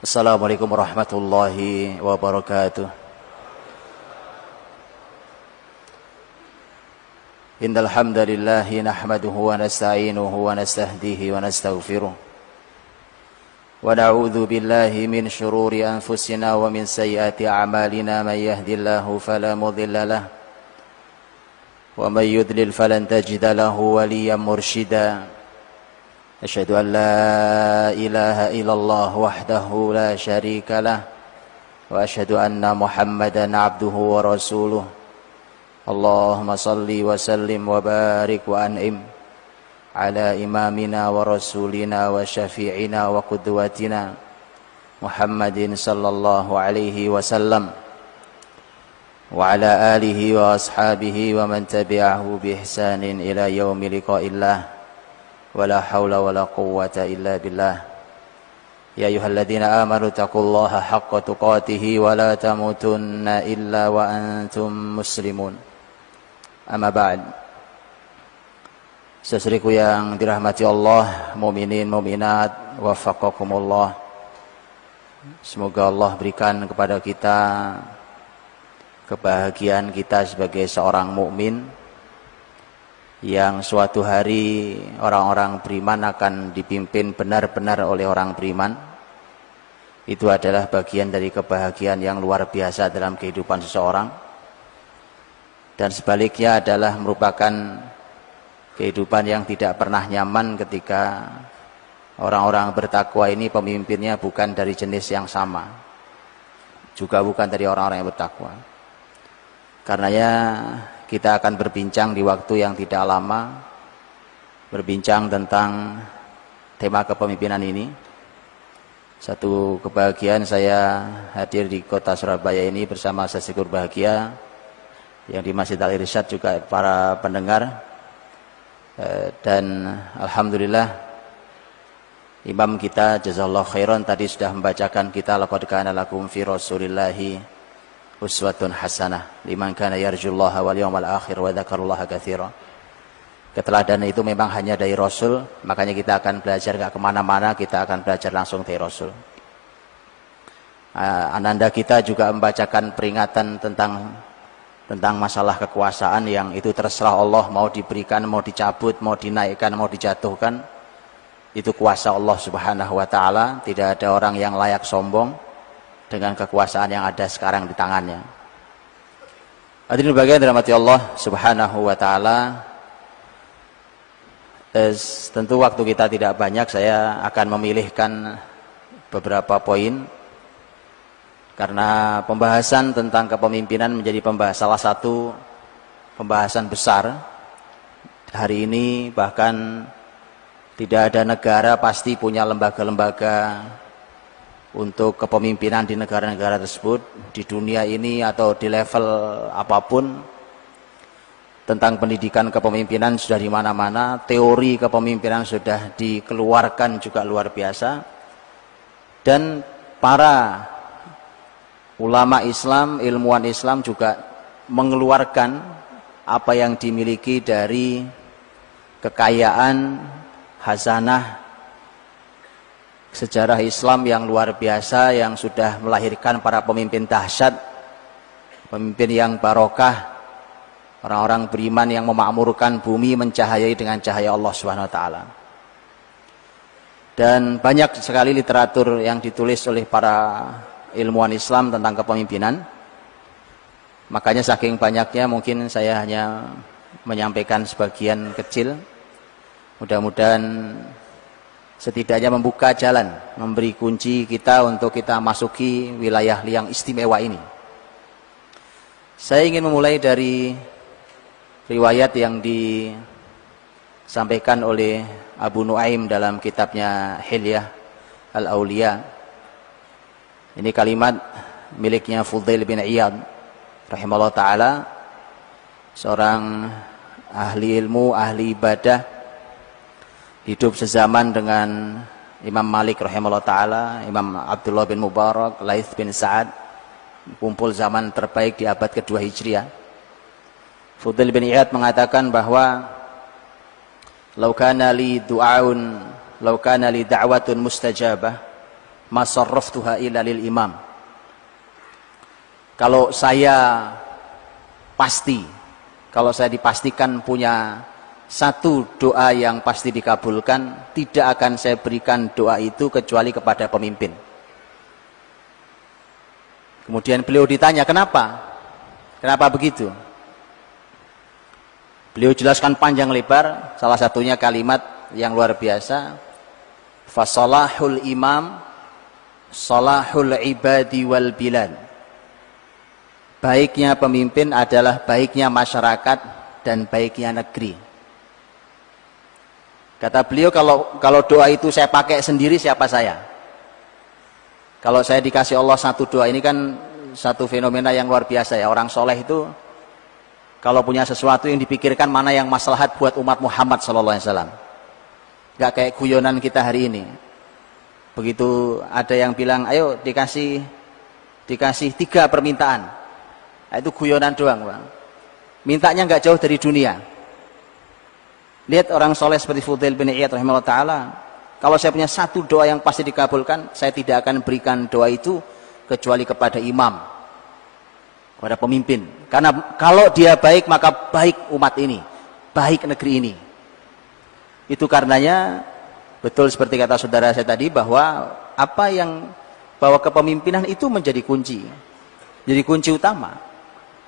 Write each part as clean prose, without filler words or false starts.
Assalamualaikum warahmatullahi wabarakatuh. Innal hamdalillah nahmaduhu wa nasta'inuhu wa nastahdihi wa nastaghfiruh. Wa na'udzu billahi min shururi anfusina wa min sayyiati a'malina man yahdihillahu fala mudilla lahu wa man yudlil falan tajida lahu waliyyan mursyida. Asyhadu an la ilaha illallah wahdahu la syarika lah wa asyhadu anna Muhammadan abduhu wa rasuluh. Allahumma salli wa sallim wa barik wa an'im ala imamina wa rasulina wa syafi'ina wa qudwatina Muhammadin sallallahu alaihi wasallam wa ala alihi wa ashabihi wa man tabi'ahu bi ihsanin ila yaumi liqa'illah. ولا حول ولا قوة إلا بالله يا أيها الذين آمنوا اتقوا الله حق تقاته ولا تموتن إلا وأنتم مسلمون أما بعد. Saudaraku yang dirahmati Allah, mukminin mukminat, waffaqakumullah. Semoga Allah berikan kepada kita kebahagiaan kita sebagai seorang mukmin, yang suatu hari orang-orang beriman akan dipimpin benar-benar oleh orang beriman. Itu adalah bagian dari kebahagiaan yang luar biasa dalam kehidupan seseorang. Dan sebaliknya adalah merupakan kehidupan yang tidak pernah nyaman ketika orang-orang bertakwa ini pemimpinnya bukan dari jenis yang sama, juga bukan dari orang-orang yang bertakwa. Karenanya kita akan berbincang di waktu yang tidak lama, berbincang tentang tema kepemimpinan ini. Satu kebahagiaan saya hadir di kota Surabaya ini bersama sesikur bahagia yang di Masjid Al-Irsyad, juga para pendengar. Dan alhamdulillah imam kita jazakallahu khairan tadi sudah membacakan kita laqad kana lakum fi rasulillahi uswatun hasanah liman kana yarjullaha wal yawmal akhir wa dzakarallaha katsira. Keteladanan itu memang hanya dari Rasul, makanya kita akan belajar gak kemana-mana, kita akan belajar langsung dari Rasul. Ananda kita juga membacakan peringatan tentang masalah kekuasaan yang itu terserah Allah, mau diberikan, mau dicabut, mau dinaikkan, mau dijatuhkan. Itu kuasa Allah subhanahu wa ta'ala. Tidak ada orang yang layak sombong dengan kekuasaan yang ada sekarang di tangannya. Hadirin bagian dirahmati Allah subhanahu wa ta'ala. Tentu waktu kita tidak banyak, saya akan memilihkan beberapa poin. Karena pembahasan tentang kepemimpinan menjadi salah satu pembahasan besar. Hari ini bahkan tidak ada negara pasti punya lembaga-lembaga untuk kepemimpinan di negara-negara tersebut, di dunia ini atau di level apapun. Tentang pendidikan kepemimpinan sudah di mana-mana, teori kepemimpinan sudah dikeluarkan juga luar biasa. Dan para ulama Islam, ilmuwan Islam juga mengeluarkan apa yang dimiliki dari kekayaan, khazanah sejarah Islam yang luar biasa, yang sudah melahirkan para pemimpin dahsyat, pemimpin yang barokah, orang-orang beriman yang memakmurkan bumi, mencahayai dengan cahaya Allah Subhanahu wa taala. Dan banyak sekali literatur yang ditulis oleh para ilmuwan Islam tentang kepemimpinan. Makanya saking banyaknya mungkin saya hanya menyampaikan sebagian kecil. Mudah-mudahan setidaknya membuka jalan, memberi kunci kita untuk kita masuki wilayah yang istimewa ini. Saya ingin memulai dari riwayat yang disampaikan oleh Abu Nuaim dalam kitabnya Hilyah Al-Auliya. Ini kalimat miliknya Fudail bin Iyad rahimahullah ta'ala, seorang ahli ilmu, ahli ibadah, hidup sezaman dengan Imam Malik rahimahullah ta'ala, Imam Abdullah bin Mubarak, Laits bin Sa'ad, kumpul zaman terbaik di abad kedua Hijriah. Fudail bin Iyad mengatakan bahwa law kana li da'watun mustajabah ma sarraftuha illa lil imam. Kalau saya dipastikan punya satu doa yang pasti dikabulkan, tidak akan saya berikan doa itu kecuali kepada pemimpin. Kemudian beliau ditanya, kenapa? Kenapa begitu? Beliau jelaskan panjang lebar, salah satunya kalimat yang luar biasa. Fasalahul imam, salahul ibadi wal bilad. Baiknya pemimpin adalah baiknya masyarakat dan baiknya negeri. Kata beliau, kalau doa itu saya pakai sendiri, siapa saya? Kalau saya dikasih Allah satu doa, ini kan satu fenomena yang luar biasa ya. Orang soleh itu kalau punya sesuatu yang dipikirkan mana yang maslahat buat umat Muhammad SAW. Gak kayak guyonan kita hari ini. Begitu ada yang bilang, ayo dikasih 3 permintaan. Nah, itu guyonan doang, Bang. Mintanya gak jauh dari dunia. Lihat orang soleh seperti Fudail bin Iyad rahimahullah ta'ala. Kalau saya punya satu doa yang pasti dikabulkan, saya tidak akan berikan doa itu kecuali kepada imam, kepada pemimpin. Karena kalau dia baik, maka baik umat ini, baik negeri ini. Itu karenanya, betul seperti kata saudara saya tadi, bahwa bahwa kepemimpinan itu menjadi kunci. Jadi kunci utama.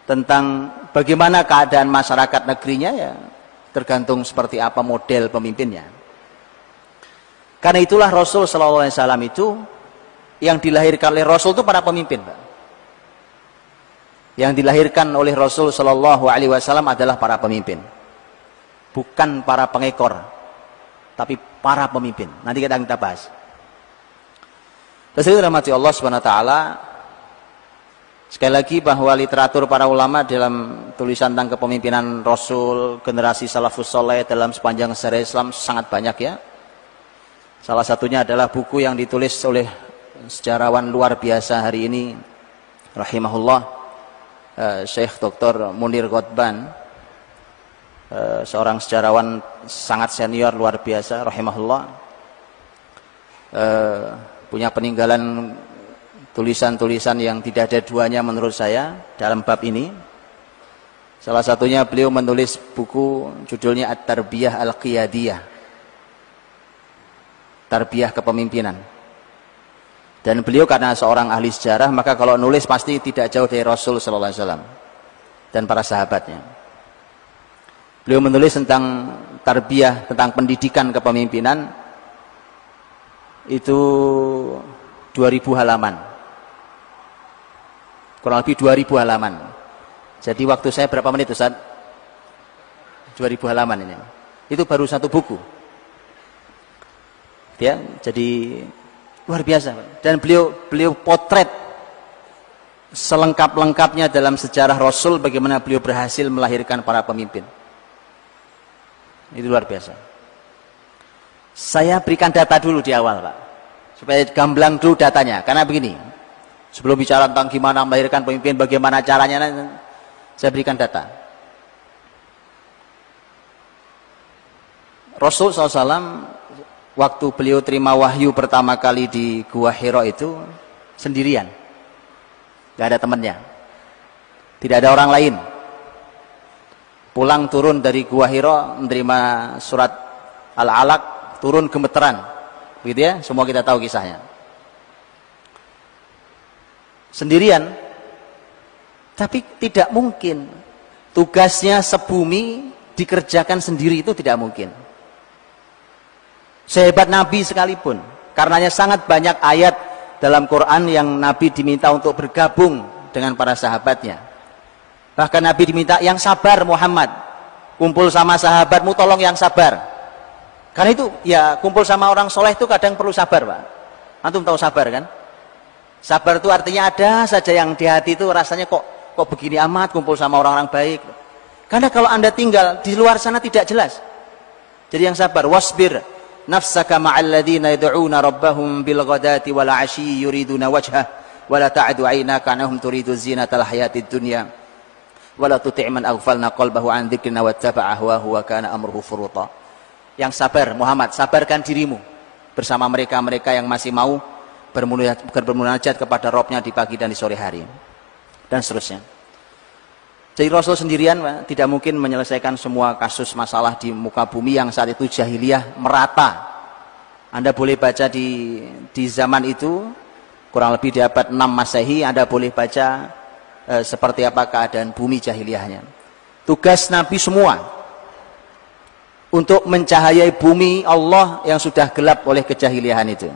Tentang bagaimana keadaan masyarakat negerinya, ya tergantung seperti apa model pemimpinnya. Karena itulah Rasul SAW itu, yang dilahirkan oleh Rasul itu para pemimpin, Pak. Yang dilahirkan oleh Rasul SAW adalah para pemimpin, bukan para pengekor, tapi para pemimpin. Nanti kita bahas. Terus rahmati Allah Subhanahu Wa Taala. Sekali lagi bahwa literatur para ulama dalam tulisan tentang kepemimpinan Rasul, generasi salafus soleh dalam sepanjang sejarah Islam sangat banyak ya. Salah satunya adalah buku yang ditulis oleh sejarawan luar biasa hari ini, rahimahullah, Syekh Dr. Munir Ghotban, seorang sejarawan sangat senior luar biasa, rahimahullah, punya peninggalan tulisan-tulisan yang tidak ada duanya menurut saya dalam bab ini. Salah satunya beliau menulis buku judulnya At-Tarbiyah Al-Qiyadiyah, tarbiyah kepemimpinan. Dan beliau karena seorang ahli sejarah, maka kalau nulis pasti tidak jauh dari Rasul SAW dan para sahabatnya. Beliau menulis tentang tarbiyah, tentang pendidikan kepemimpinan, itu 2000 halaman. Kurang lebih 2000 halaman. Jadi waktu saya berapa menit, Ustaz? 2000 halaman ini. Itu baru satu buku. Ya, jadi luar biasa. Dan beliau potret selengkap-lengkapnya dalam sejarah Rasul, bagaimana beliau berhasil melahirkan para pemimpin. Itu luar biasa. Saya berikan data dulu di awal, Pak, supaya gamblang dulu datanya. Karena begini, sebelum bicara tentang gimana melahirkan pemimpin, bagaimana caranya, saya berikan data. Rasul SAW waktu beliau terima wahyu pertama kali di Gua Hira itu sendirian, gak ada temannya, tidak ada orang lain. Pulang turun dari Gua Hira menerima surat Al-Alaq, turun gemeteran, begitu ya, semua kita tahu kisahnya. Sendirian, tapi tidak mungkin tugasnya sebumi dikerjakan sendiri, itu tidak mungkin. Sehebat Nabi sekalipun, karenanya sangat banyak ayat dalam Quran yang Nabi diminta untuk bergabung dengan para sahabatnya. Bahkan Nabi diminta yang sabar, Muhammad, kumpul sama sahabatmu, tolong yang sabar. Karena itu ya, kumpul sama orang soleh itu kadang perlu sabar, Pak. Antum tahu sabar kan? Sabar itu artinya ada saja yang di hati itu rasanya kok begini amat kumpul sama orang-orang baik. Karena kalau Anda tinggal di luar sana tidak jelas. Jadi yang sabar, wasbir nafsaka ma'al ladzina yad'una rabbahum bil ghadati wal 'ashyi yuriduna wajhah wa la ta'du 'ainaka 'anhum turidu zinatal hayatid dunya wa la tuti' man aghfalna qalbahu 'an dzikrina wattaba'a hawahu wa kana amruhu furuta. Yang sabar, Muhammad, sabarkan dirimu bersama mereka-mereka yang masih mau bermunajat kepada Robnya di pagi dan di sore hari, dan seterusnya. Jadi Rasul sendirian Pak, tidak mungkin menyelesaikan semua kasus masalah di muka bumi yang saat itu jahiliyah merata. Anda boleh baca di zaman itu, kurang lebih di abad 6 Masehi, Anda boleh baca seperti apa keadaan bumi jahiliyahnya. Tugas Nabi semua untuk mencahayai bumi Allah yang sudah gelap oleh kejahiliahan itu.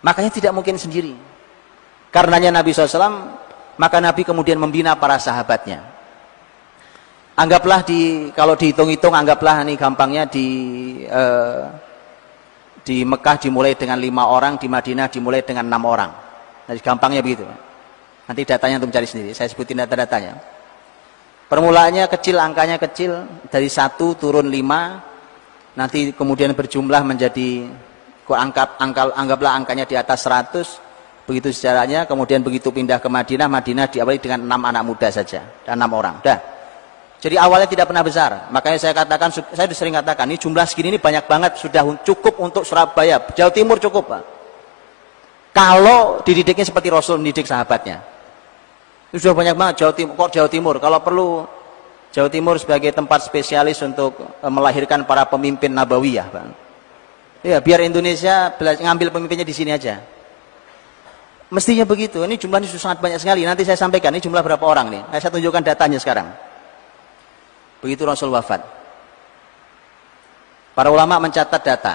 Makanya tidak mungkin sendiri. Karenanya Nabi SAW, maka Nabi kemudian membina para sahabatnya. Anggaplah kalau dihitung-hitung, anggaplah ini gampangnya di Mekah dimulai dengan 5 orang, di Madinah dimulai dengan 6 orang. Nah, gampangnya begitu. Nanti datanya untuk mencari sendiri. Saya sebutin data-datanya. Permulaannya kecil, angkanya kecil, dari 1 turun 5, nanti kemudian berjumlah menjadi, anggaplah angkanya di atas 100, begitu sejarahnya. Kemudian begitu pindah ke Madinah, Madinah diawali dengan 6 anak muda saja, dan 6 orang. Dah. Jadi awalnya tidak pernah besar. Makanya saya katakan, saya sering katakan, ini jumlah segini ini banyak banget, sudah cukup untuk Surabaya, Jawa Timur cukup Pak. Kalau dididiknya seperti Rasul mendidik sahabatnya. Itu sudah banyak banget. Jawa Timur, kalau perlu Jawa Timur sebagai tempat spesialis untuk melahirkan para pemimpin nabawiyah Pak. Ya, biar Indonesia ngambil pemimpinnya di sini aja. Mestinya begitu. Ini jumlahnya sangat banyak sekali. Nanti saya sampaikan ini jumlah berapa orang nih. Saya tunjukkan datanya sekarang. Begitu Rasul wafat. Para ulama mencatat data.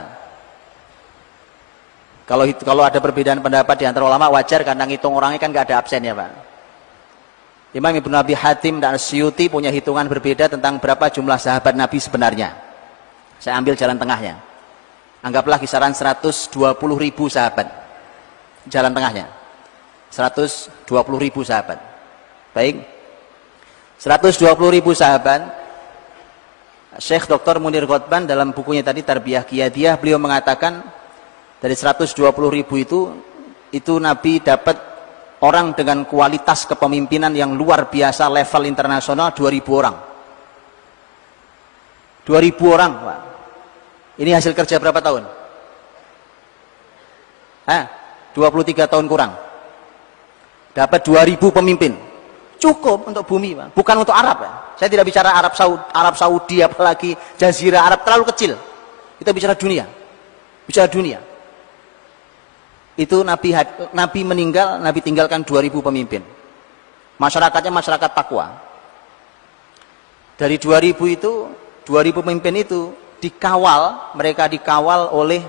Kalau ada perbedaan pendapat di antara ulama wajar, karena ngitung orangnya kan nggak ada absennya Pak. Imam Ibnu Abi Hatim dan Asyuti punya hitungan berbeda tentang berapa jumlah sahabat Nabi sebenarnya. Saya ambil jalan tengahnya. Anggaplah kisaran 120.000 sahabat. Jalan tengahnya 120.000 sahabat. Baik, 120.000 sahabat. Syekh Dr. Munir Ghotban dalam bukunya tadi Tarbiyah Qiyadiyah, beliau mengatakan dari 120.000 itu Nabi dapat orang dengan kualitas kepemimpinan yang luar biasa, level internasional, 2.000 orang. 2.000 orang Pak. Ini hasil kerja berapa tahun? 23 tahun kurang. Dapat 2.000 pemimpin. Cukup untuk bumi Pak. Bukan untuk Arab ya. Saya tidak bicara Arab Saudi apalagi Jazirah Arab, terlalu kecil. Kita bicara dunia. Bicara dunia. Itu Nabi meninggal, Nabi tinggalkan 2.000 pemimpin. Masyarakatnya masyarakat takwa. Dari 2.000 itu, 2.000 pemimpin itu dikawal, mereka dikawal oleh,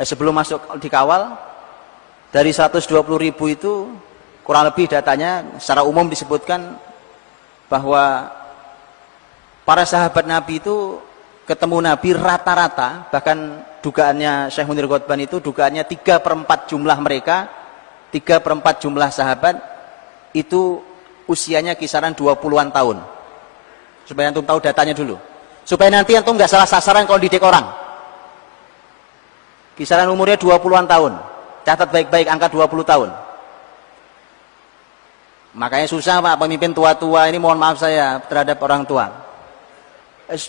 sebelum masuk dikawal, dari 120.000 itu kurang lebih datanya secara umum disebutkan bahwa para sahabat Nabi itu ketemu Nabi rata-rata, bahkan dugaannya Syekh Munir Ghotban itu dugaannya 3/4 jumlah mereka, 3/4 jumlah sahabat itu usianya kisaran 20-an tahun. Supaya antum tahu datanya dulu, supaya nanti antum nggak salah sasaran kalau didik orang. Kisaran umurnya 20-an tahun. Catat baik-baik angka 20 tahun. Makanya susah Pak, pemimpin tua-tua ini, mohon maaf saya terhadap orang tua.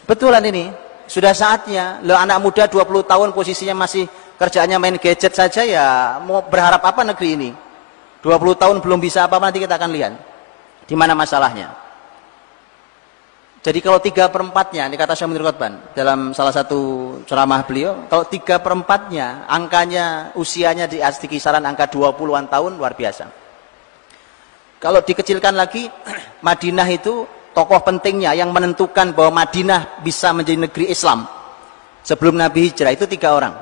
Betulan ini, sudah saatnya. Loh, anak muda 20 tahun posisinya masih kerjaannya main gadget saja, ya mau berharap apa negeri ini? 20 tahun belum bisa apa-apa, nanti kita akan lihat di mana masalahnya. Jadi kalau 3/4-nya, ini kata Syekh Munir Ghotban dalam salah satu ceramah beliau, kalau 3/4-nya angkanya, usianya di kisaran angka 20-an tahun, luar biasa. Kalau dikecilkan lagi, Madinah itu tokoh pentingnya yang menentukan bahwa Madinah bisa menjadi negeri Islam sebelum Nabi hijrah itu 3 orang.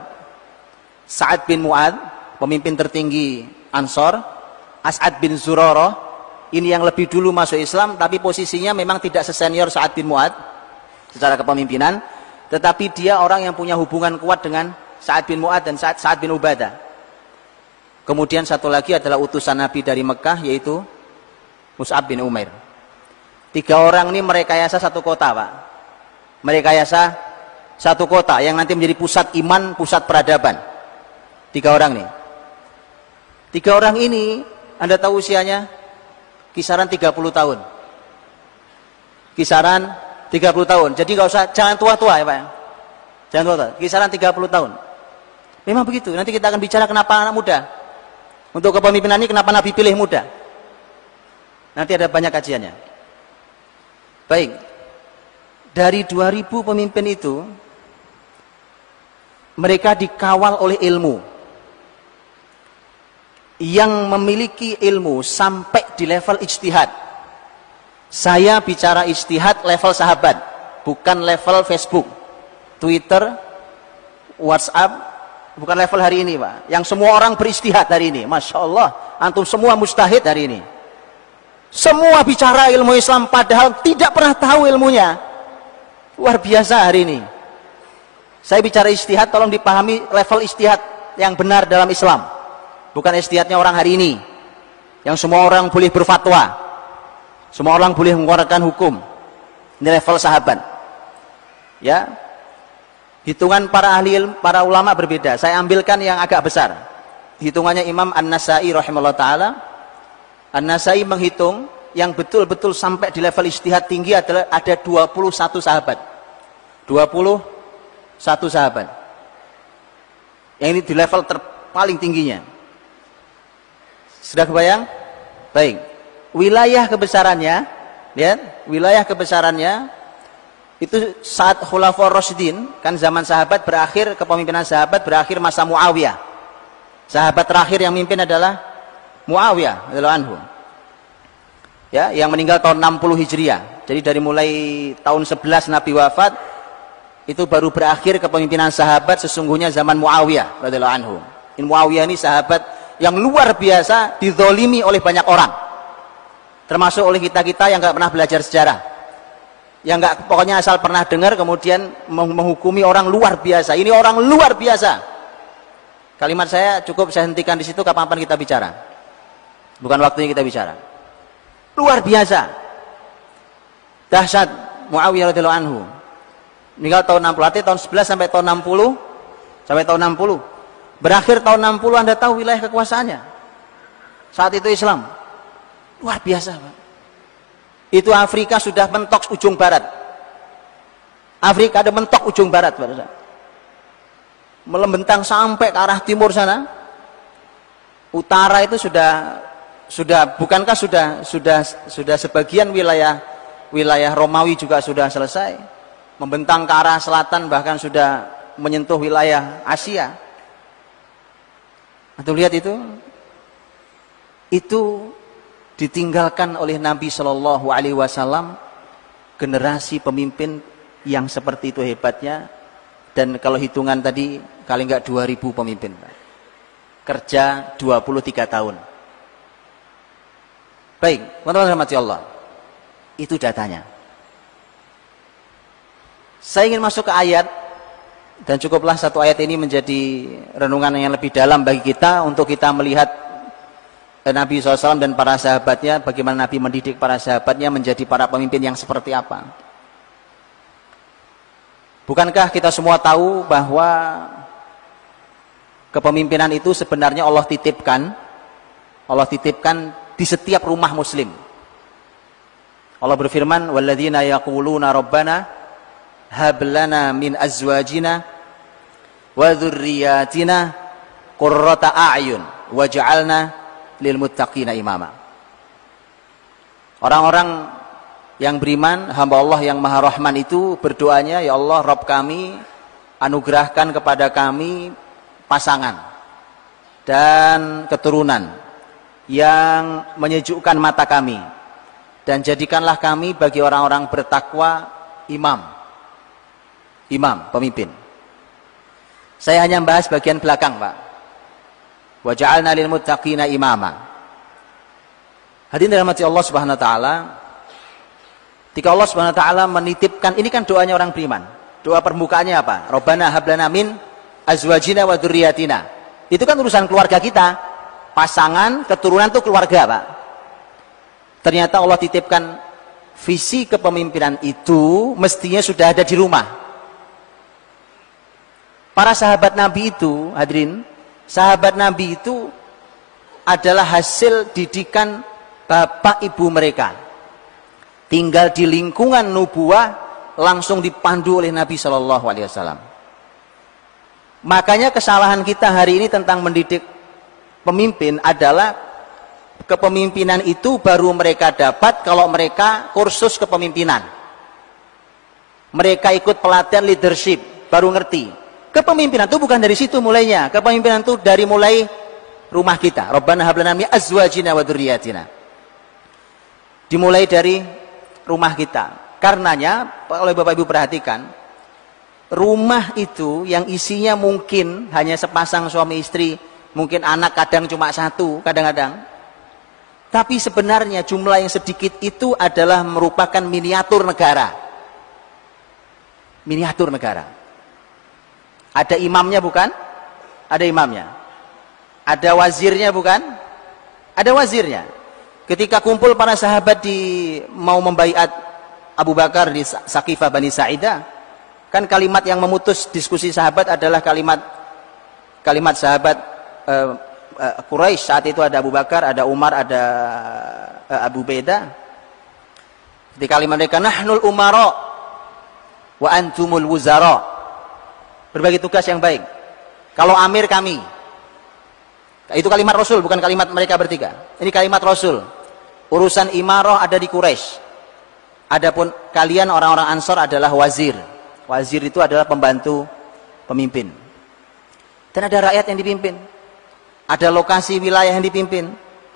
Sa'ad bin Mu'adz, pemimpin tertinggi Ansor. As'ad bin Zurarah, ini yang lebih dulu masuk Islam, tapi posisinya memang tidak sesenior Sa'ad bin Mu'adz secara kepemimpinan, tetapi dia orang yang punya hubungan kuat dengan Sa'ad bin Mu'adz dan Sa'ad bin Ubadah. Kemudian satu lagi adalah utusan Nabi dari Mekah, yaitu Mus'ab bin Umair. 3 orang ini merekayasa satu kota Pak. Merekayasa satu kota yang nanti menjadi pusat iman, pusat peradaban. 3 orang nih. 3 orang ini, Anda tahu usianya kisaran 30 tahun. Kisaran 30 tahun. Jadi nggak usah, jangan tua-tua ya Pak. Jangan tua-tua. Kisaran 30 tahun. Memang begitu. Nanti kita akan bicara kenapa anak muda. Untuk kepemimpinan ini kenapa Nabi pilih muda. Nanti ada banyak kajiannya. Baik. Dari 2000 pemimpin itu, mereka dikawal oleh ilmu. Yang memiliki ilmu sampai di level ijtihad. Saya bicara ijtihad level sahabat, bukan level Facebook, Twitter, WhatsApp, bukan level hari ini, Pak. Yang semua orang berijtihad hari ini. Masya Allah, antum semua mustahid hari ini. Semua bicara ilmu Islam padahal tidak pernah tahu ilmunya. Luar biasa hari ini. Saya bicara ijtihad, tolong dipahami level ijtihad yang benar dalam Islam. Bukan ijtihadnya orang hari ini. Yang semua orang boleh berfatwa. Semua orang boleh mengeluarkan hukum. Ini level sahabat. Ya. Hitungan para ahli ilmu, para ulama berbeda. Saya ambilkan yang agak besar. Hitungannya Imam An-Nasai rahimahullah ta'ala. An-Nasai menghitung yang betul-betul sampai di level ijtihad tinggi adalah ada 21 sahabat. 21 sahabat. Yang ini di level paling tingginya. Sudah kebayang? Baik. Wilayah kebesarannya, lihat, wilayah kebesarannya itu saat Khulafaur Rasyidin, kan zaman sahabat berakhir, kepemimpinan sahabat berakhir masa Muawiyah. Sahabat terakhir yang mimpin adalah Muawiyah radhiyallahu anhu. Ya, yang meninggal tahun 60 Hijriah. Jadi dari mulai tahun 11 Nabi wafat, itu baru berakhir kepemimpinan sahabat sesungguhnya zaman Muawiyah radhiyallahu anhu. Muawiyah ini sahabat yang luar biasa dizolimi oleh banyak orang, termasuk oleh kita-kita yang nggak pernah belajar sejarah, yang nggak, pokoknya asal pernah dengar kemudian menghukumi orang luar biasa. Ini orang luar biasa. Kalimat saya cukup saya hentikan di situ, kapan-kapan kita bicara, bukan waktunya kita bicara. Luar biasa, dahsyat Muawiyah radhiyallahu anhu. Meninggal tahun 60, artinya tahun 11 sampai tahun 60, sampai tahun 60. Berakhir tahun 60, Anda tahu wilayah kekuasaannya. Saat itu Islam. Luar biasa, Pak. Itu Afrika sudah mentok ujung barat. Afrika ada mentok ujung barat, Pak. Melembentang sampai ke arah timur sana. Utara itu sudah bukankah sudah sebagian wilayah Romawi juga sudah selesai. Membentang ke arah selatan bahkan sudah menyentuh wilayah Asia. Atau lihat itu ditinggalkan oleh Nabi Shallallahu Alaihi Wasallam generasi pemimpin yang seperti itu hebatnya. Dan kalau hitungan tadi kali enggak 2000 pemimpin, kerja 23 tahun. Baik, teman-teman rahmati Allah, itu datanya. Saya ingin masuk ke ayat. Dan cukuplah satu ayat ini menjadi renungan yang lebih dalam bagi kita untuk kita melihat Nabi SAW dan para sahabatnya, bagaimana Nabi mendidik para sahabatnya menjadi para pemimpin yang seperti apa. Bukankah kita semua tahu bahwa kepemimpinan itu sebenarnya Allah titipkan di setiap rumah muslim. Allah berfirman, walladzina yaquluna rabbana hablana min azwajina wa dzurriyyatina qurrata a'yun waj'alna lil muttaqina imama. Orang-orang yang beriman, hamba Allah yang Maha Rahman itu berdoanya, ya Allah, Rabb kami, anugerahkan kepada kami pasangan dan keturunan yang menyejukkan mata kami, dan jadikanlah kami bagi orang-orang bertakwa imam, pemimpin. Saya hanya membahas bagian belakang, Pak. Wa ja'alna lil muttaqina imama. Hadirin dirahmati Allah Subhanahu wa taala, ketika Allah Subhanahu wa taala menitipkan, ini kan doanya orang beriman. Doa permukaannya apa? Rabbana hablana min azwajina wa dzurriyyatina. Itu kan urusan keluarga kita. Pasangan, keturunan itu keluarga, Pak. Ternyata Allah titipkan visi kepemimpinan itu mestinya sudah ada di rumah. Para sahabat Nabi itu, hadirin, sahabat Nabi itu adalah hasil didikan bapak ibu mereka. Tinggal di lingkungan nubuah, langsung dipandu oleh Nabi Shallallahu Alaihi Wasallam. Makanya kesalahan kita hari ini tentang mendidik pemimpin adalah kepemimpinan itu baru mereka dapat kalau mereka kursus kepemimpinan. Mereka ikut pelatihan leadership, baru ngerti. Kepemimpinan itu bukan dari situ mulainya. Kepemimpinan itu dari mulai rumah kita. Rabbana hab lana min azwajina wa dzurriyyatina. Dimulai dari rumah kita. Karenanya, oleh Bapak Ibu perhatikan, rumah itu yang isinya mungkin hanya sepasang suami istri, mungkin anak kadang cuma satu, kadang-kadang. Tapi sebenarnya jumlah yang sedikit itu adalah merupakan miniatur negara. Miniatur negara. Ada imamnya bukan? Ada imamnya. Ada wazirnya bukan? Ada wazirnya. Ketika kumpul para sahabat mau membaiat Abu Bakar di Saqifah Bani Sa'idah, kan kalimat yang memutus diskusi sahabat adalah kalimat sahabat Quraisy. Saat itu ada Abu Bakar, ada Umar, ada Abu Beda. Di kalimat mereka, nahnul umara wa antumul wuzara. Berbagi tugas yang baik. Kalau amir kami. Itu kalimat Rasul, bukan kalimat mereka bertiga. Ini kalimat Rasul. Urusan imarah ada di Quraisy. Adapun kalian orang-orang Ansor adalah wazir. Wazir itu adalah pembantu pemimpin. Dan ada rakyat yang dipimpin. Ada lokasi wilayah yang dipimpin.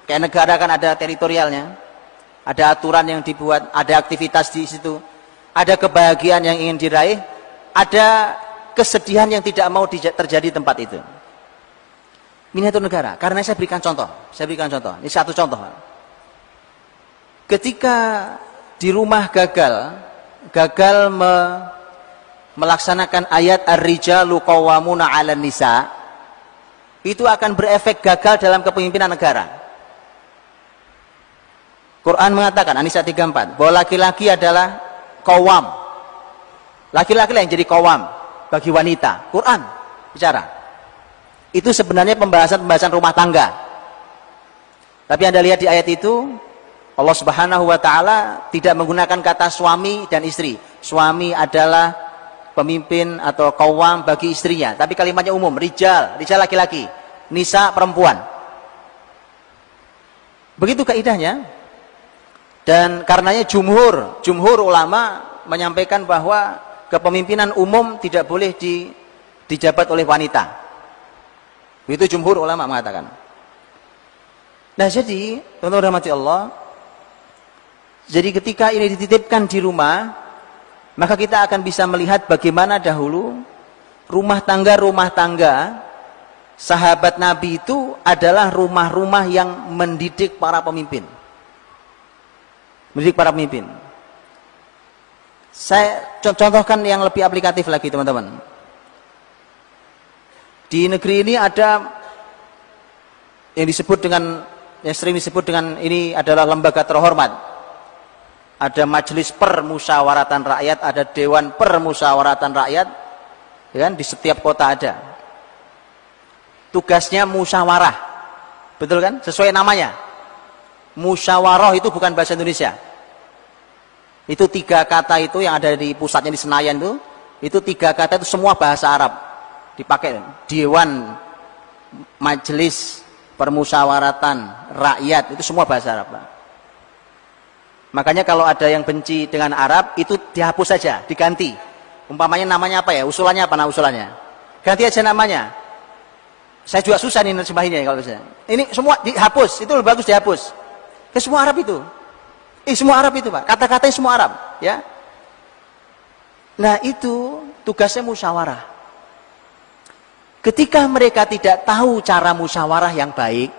Kayak negara kan ada teritorialnya. Ada aturan yang dibuat, ada aktivitas di situ. Ada kebahagiaan yang ingin diraih, ada kesedihan yang tidak mau terjadi di tempat itu. Miniatur negara. Karena saya berikan contoh. Ini satu contoh. Ketika di rumah gagal melaksanakan ayat ar-rijalu qawwamuna 'alan nisa, itu akan berefek gagal dalam kepemimpinan negara. Quran mengatakan An-Nisa 34 bahwa laki-laki adalah qawwam. Laki-laki yang jadi qawwam bagi wanita. Quran bicara. Itu sebenarnya pembahasan rumah tangga. Tapi Anda lihat di ayat itu Allah Subhanahu wa taala tidak menggunakan kata suami dan istri. Suami adalah pemimpin atau qawwam bagi istrinya, tapi kalimatnya umum, rijal laki-laki, nisa perempuan. Begitu kaidahnya. Dan karenanya jumhur ulama menyampaikan bahwa kepemimpinan umum tidak boleh dijabat oleh wanita. Itu jumhur ulama mengatakan. Nah, jadi teman-teman rahmati Allah, jadi ketika ini dititipkan di rumah, maka kita akan bisa melihat bagaimana dahulu rumah tangga sahabat Nabi itu adalah rumah-rumah yang mendidik para pemimpin. Mendidik para pemimpin. Saya contohkan yang lebih aplikatif lagi, teman-teman. Di negeri ini ada yang sering disebut dengan ini adalah lembaga terhormat. Ada majelis permusyawaratan rakyat, ada dewan permusyawaratan rakyat, ya kan? Di setiap kota ada. Tugasnya musyawarah, betul kan? Sesuai namanya. Musyawarah itu bukan bahasa Indonesia. Itu 3 kata itu yang ada di pusatnya di Senayan itu 3 kata itu semua bahasa Arab dipakai. Dewan, majelis permusyawaratan rakyat itu semua bahasa Arab. Makanya kalau ada yang benci dengan Arab, itu dihapus saja, diganti. Umpamanya namanya apa ya? Usulannya apa? Nah, usulannya. Ganti aja namanya. Saya juga susah nih nerjemahinnya kalau bisa. Ini semua dihapus, itu lebih bagus dihapus. Semua Arab itu. Semua Arab itu, Pak. Kata-katanya semua Arab, ya. Nah, itu tugasnya musyawarah. Ketika mereka tidak tahu cara musyawarah yang baik,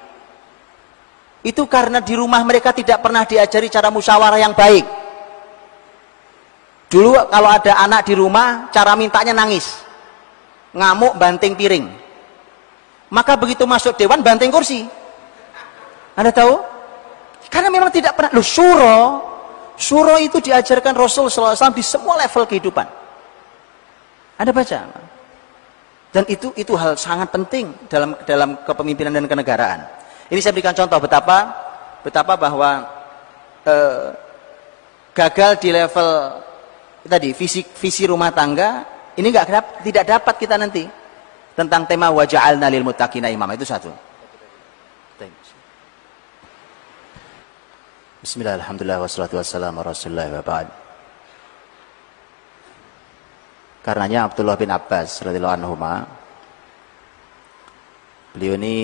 itu karena di rumah mereka tidak pernah diajari cara musyawarah yang baik. Dulu kalau ada anak di rumah, cara mintanya nangis. Ngamuk, banting piring. Maka begitu masuk dewan, banting kursi. Anda tahu? Karena memang tidak pernah. Syuro itu diajarkan Rasul SAW di semua level kehidupan. Anda baca. Dan itu hal sangat penting dalam kepemimpinan dan kenegaraan. Ini saya berikan contoh betapa bahwa gagal di level tadi visi rumah tangga ini tidak dapat kita nanti. tentang tema wa ja'alna lil muttaqina imama, itu satu. Bismillah, alhamdulillah, wassalatu wassalamu ala rasulillah wa ba'd. Karenanya Abdullah bin Abbas radhiyallahu anhuma, beliau ini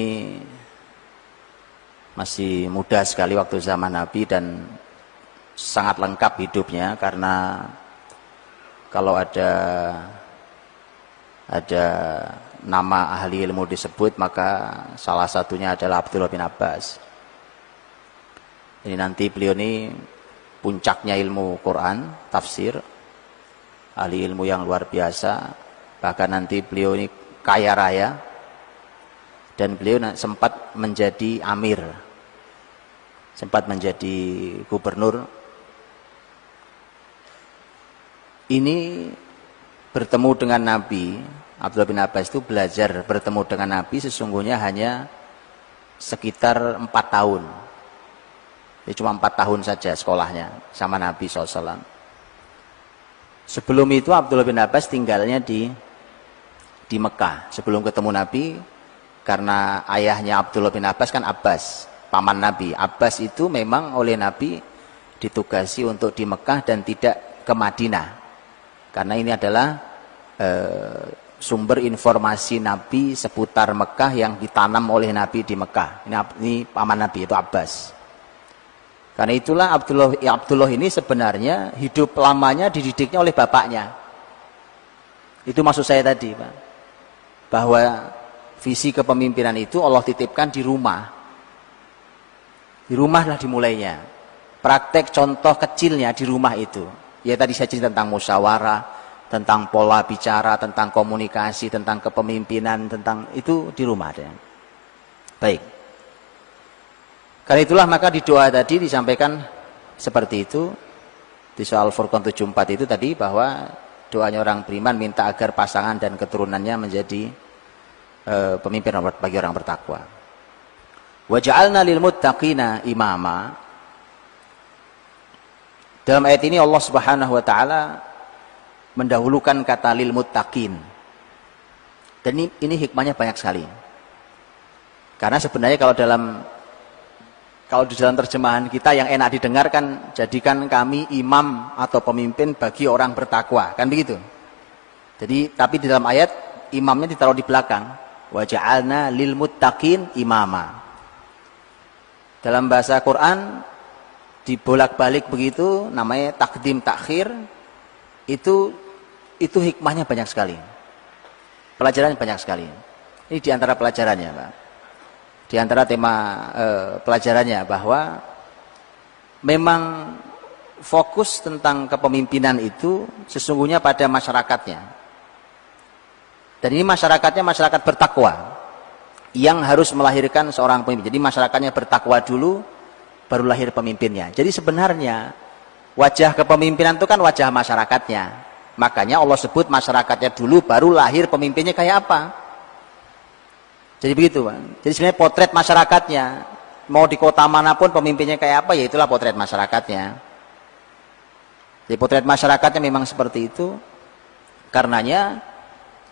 masih muda sekali waktu zaman Nabi dan sangat lengkap hidupnya, karena kalau ada nama ahli ilmu disebut maka salah satunya adalah Abdullah bin Abbas. Ini nanti beliau ini puncaknya ilmu Quran, tafsir, ahli ilmu yang luar biasa. Bahkan nanti beliau ini kaya raya, dan beliau sempat menjadi amir, sempat menjadi gubernur. Ini bertemu dengan Nabi, Abdullah bin Abbas itu belajar bertemu dengan Nabi sesungguhnya hanya sekitar 4 tahun. Jadi cuma 4 tahun saja sekolahnya sama Nabi SAW. Sebelum itu Abdullah bin Abbas tinggalnya di Mekah. Sebelum ketemu Nabi, karena ayahnya Abdullah bin Abbas kan Abbas, paman Nabi. Abbas itu memang oleh Nabi ditugasi untuk di Mekah dan tidak ke Madinah. Karena ini adalah sumber informasi Nabi seputar Mekah yang ditanam oleh Nabi di Mekah. Ini paman Nabi, itu Abbas. Karena itulah Abdullah ini sebenarnya hidup lamanya dididiknya oleh bapaknya. Itu maksud saya tadi, Pak. Bahwa visi kepemimpinan itu Allah titipkan di rumah. Di rumahlah dimulainya. Praktek contoh kecilnya di rumah itu. Ya tadi saya cerita tentang musyawarah, tentang pola bicara, tentang komunikasi, tentang kepemimpinan, tentang itu di rumah ada. Baik. Karena itulah maka di doa tadi disampaikan seperti itu. Di soal Furqan 74 itu tadi, bahwa doanya orang beriman minta agar pasangan dan keturunannya menjadi pemimpin bagi orang bertakwa. Wa ja'alna lil muttaqina imama. Dalam ayat ini Allah Subhanahu wa taala mendahulukan kata lil muttaqin. Dan ini hikmahnya banyak sekali. Karena sebenarnya kalau di dalam terjemahan kita yang enak didengarkan, jadikan kami imam atau pemimpin bagi orang bertakwa, kan begitu. Jadi tapi di dalam ayat imamnya ditaruh di belakang. Wa ja'alna lil muttaqin imama. Dalam bahasa Quran dibolak-balik begitu, namanya takdim takhir. Itu hikmahnya banyak sekali. Pelajarannya banyak sekali. Ini diantara pelajarannya, Pak. Di antara tema pelajarannya bahwa memang fokus tentang kepemimpinan itu sesungguhnya pada masyarakatnya. Dan ini masyarakatnya masyarakat bertakwa yang harus melahirkan seorang pemimpin. Jadi masyarakatnya bertakwa dulu, baru lahir pemimpinnya. Jadi sebenarnya wajah kepemimpinan itu kan wajah masyarakatnya. Makanya Allah sebut masyarakatnya dulu, baru lahir pemimpinnya kayak apa. Jadi begitu, Pak. Jadi sebenarnya potret masyarakatnya, mau di kota manapun pemimpinnya kayak apa, ya itulah potret masyarakatnya. Jadi potret masyarakatnya memang seperti itu. Karenanya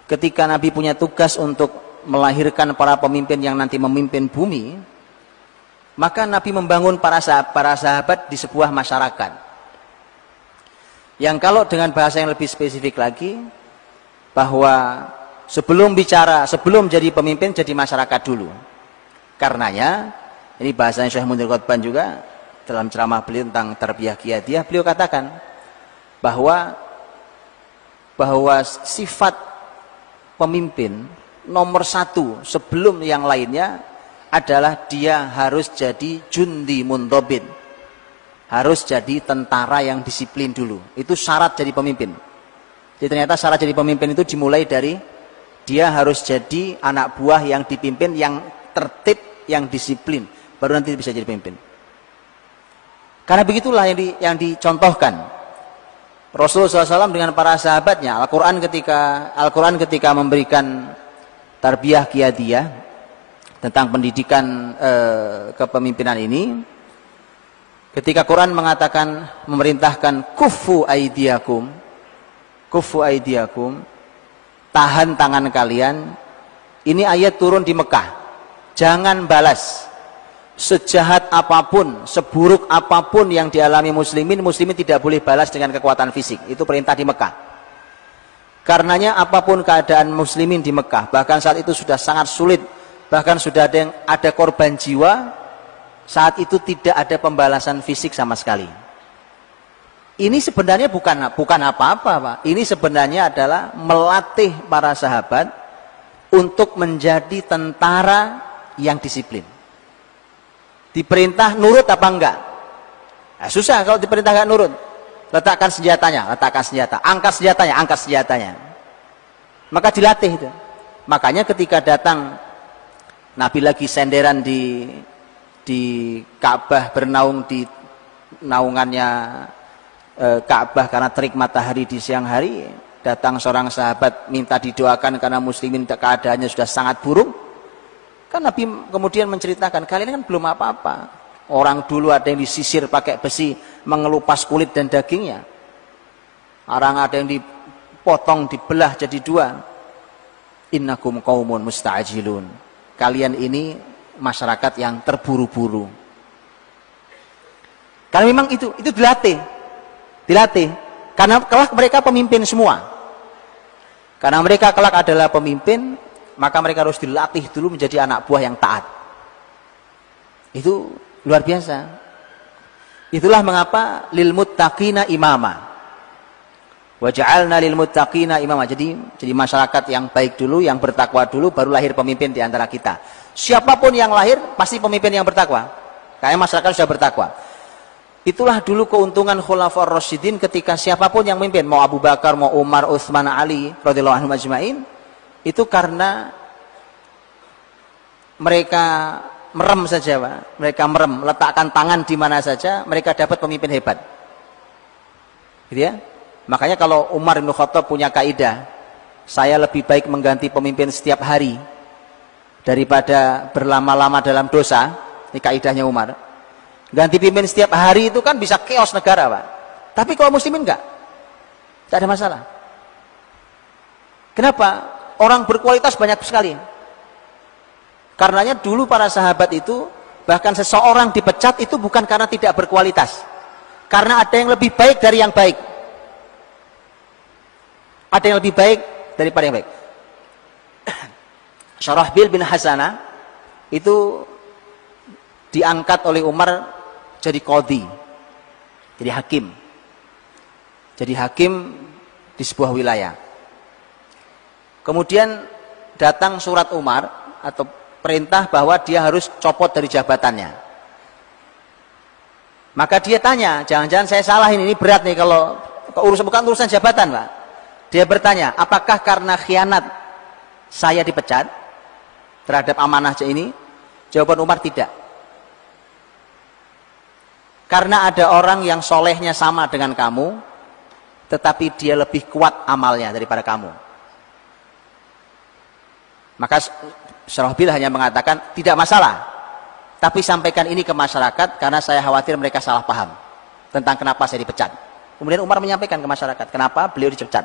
ketika Nabi punya tugas untuk melahirkan para pemimpin yang nanti memimpin bumi, maka Nabi membangun para sahabat di sebuah masyarakat. Yang kalau dengan bahasa yang lebih spesifik lagi, bahwa sebelum jadi pemimpin, jadi masyarakat dulu. Karenanya, ini bahasanya Syekh Munir Qutban juga, dalam ceramah beliau tentang tarbiyah qiyadiyah, beliau katakan bahwa sifat pemimpin nomor 1 sebelum yang lainnya adalah dia harus jadi jundi mundobin. Harus jadi tentara yang disiplin dulu. Itu syarat jadi pemimpin. Jadi ternyata syarat jadi pemimpin itu dimulai dari dia harus jadi anak buah yang dipimpin, yang tertib, yang disiplin. Baru nanti bisa jadi pemimpin. Karena begitulah yang dicontohkan. Rasulullah SAW dengan para sahabatnya. Al-Quran ketika memberikan tarbiyah qiyadiyah tentang pendidikan kepemimpinan ini. Ketika Quran mengatakan, memerintahkan kufu aidiakum, tahan tangan kalian, Ini ayat turun di Mekah. Jangan balas. Sejahat apapun, seburuk apapun yang dialami muslimin tidak boleh balas dengan kekuatan fisik. Itu perintah di Mekah. Karenanya apapun keadaan muslimin di Mekah, bahkan saat itu sudah sangat sulit, bahkan sudah ada korban jiwa, saat itu tidak ada pembalasan fisik sama sekali. Ini sebenarnya bukan apa-apa, Pak. Ini sebenarnya adalah melatih para sahabat untuk menjadi tentara yang disiplin. Diperintah nurut apa enggak? Nah, susah kalau diperintah enggak nurut. Letakkan senjatanya, letakkan senjata. Angkat senjatanya, angkat senjatanya. Maka dilatih itu. Makanya ketika datang Nabi lagi senderan di Ka'bah, bernaung di naungannya Ka'bah karena terik matahari di siang hari, datang seorang sahabat minta didoakan karena muslimin keadaannya sudah sangat buruk. Kan Nabi kemudian menceritakan, kalian kan belum apa-apa. Orang dulu ada yang disisir pakai besi, mengelupas kulit dan dagingnya. Orang ada yang dipotong, dibelah jadi dua. Innakum qaumun musta'jilun. Kalian ini masyarakat yang terburu-buru. Karena memang itu dilatih. Dilatih. Karena kelak mereka pemimpin semua. Karena mereka kelak adalah pemimpin, maka mereka harus dilatih dulu menjadi anak buah yang taat. Itu luar biasa. Itulah mengapa lil muttaqina imama. Wa ja'alna lil muttaqina imama. Jadi masyarakat yang baik dulu, yang bertakwa dulu, baru lahir pemimpin di antara kita. Siapapun yang lahir pasti pemimpin yang bertakwa. Karena masyarakat sudah bertakwa. Itulah dulu keuntungan Khulafaur Rasyidin ketika siapapun yang memimpin, mau Abu Bakar, mau Umar, Utsman, Ali radhiyallahu anhum ajmain, itu karena mereka merem saja, Pak. Mereka merem, letakkan tangan di mana saja, mereka dapat pemimpin hebat. Gitu ya? Makanya kalau Umar bin Khattab punya kaidah, saya lebih baik mengganti pemimpin setiap hari daripada berlama-lama dalam dosa. Ini kaidahnya Umar. Ganti pemimpin setiap hari itu kan bisa chaos negara, Pak. Tapi kalau muslimin enggak ada masalah. Kenapa? Orang berkualitas banyak sekali. Karenanya dulu para sahabat itu, bahkan seseorang dipecat itu bukan karena tidak berkualitas. Karena ada yang lebih baik dari yang baik. Ada yang lebih baik daripada yang baik. Syarahbil bin Hasanah itu diangkat oleh Umar jadi qadhi, jadi hakim. Jadi hakim di sebuah wilayah. Kemudian datang surat Umar atau perintah bahwa dia harus copot dari jabatannya. Maka dia tanya, jangan-jangan saya salah ini berat nih kalau bukan urusan jabatan, Pak. Dia bertanya, apakah karena khianat saya dipecat terhadap amanah ini? Jawaban Umar tidak. Karena ada orang yang solehnya sama dengan kamu, tetapi dia lebih kuat amalnya daripada kamu. Maka Syarahbil hanya mengatakan tidak masalah, tapi sampaikan ini ke masyarakat karena saya khawatir mereka salah paham tentang kenapa saya dipecat. Kemudian Umar menyampaikan ke masyarakat kenapa beliau dipecat.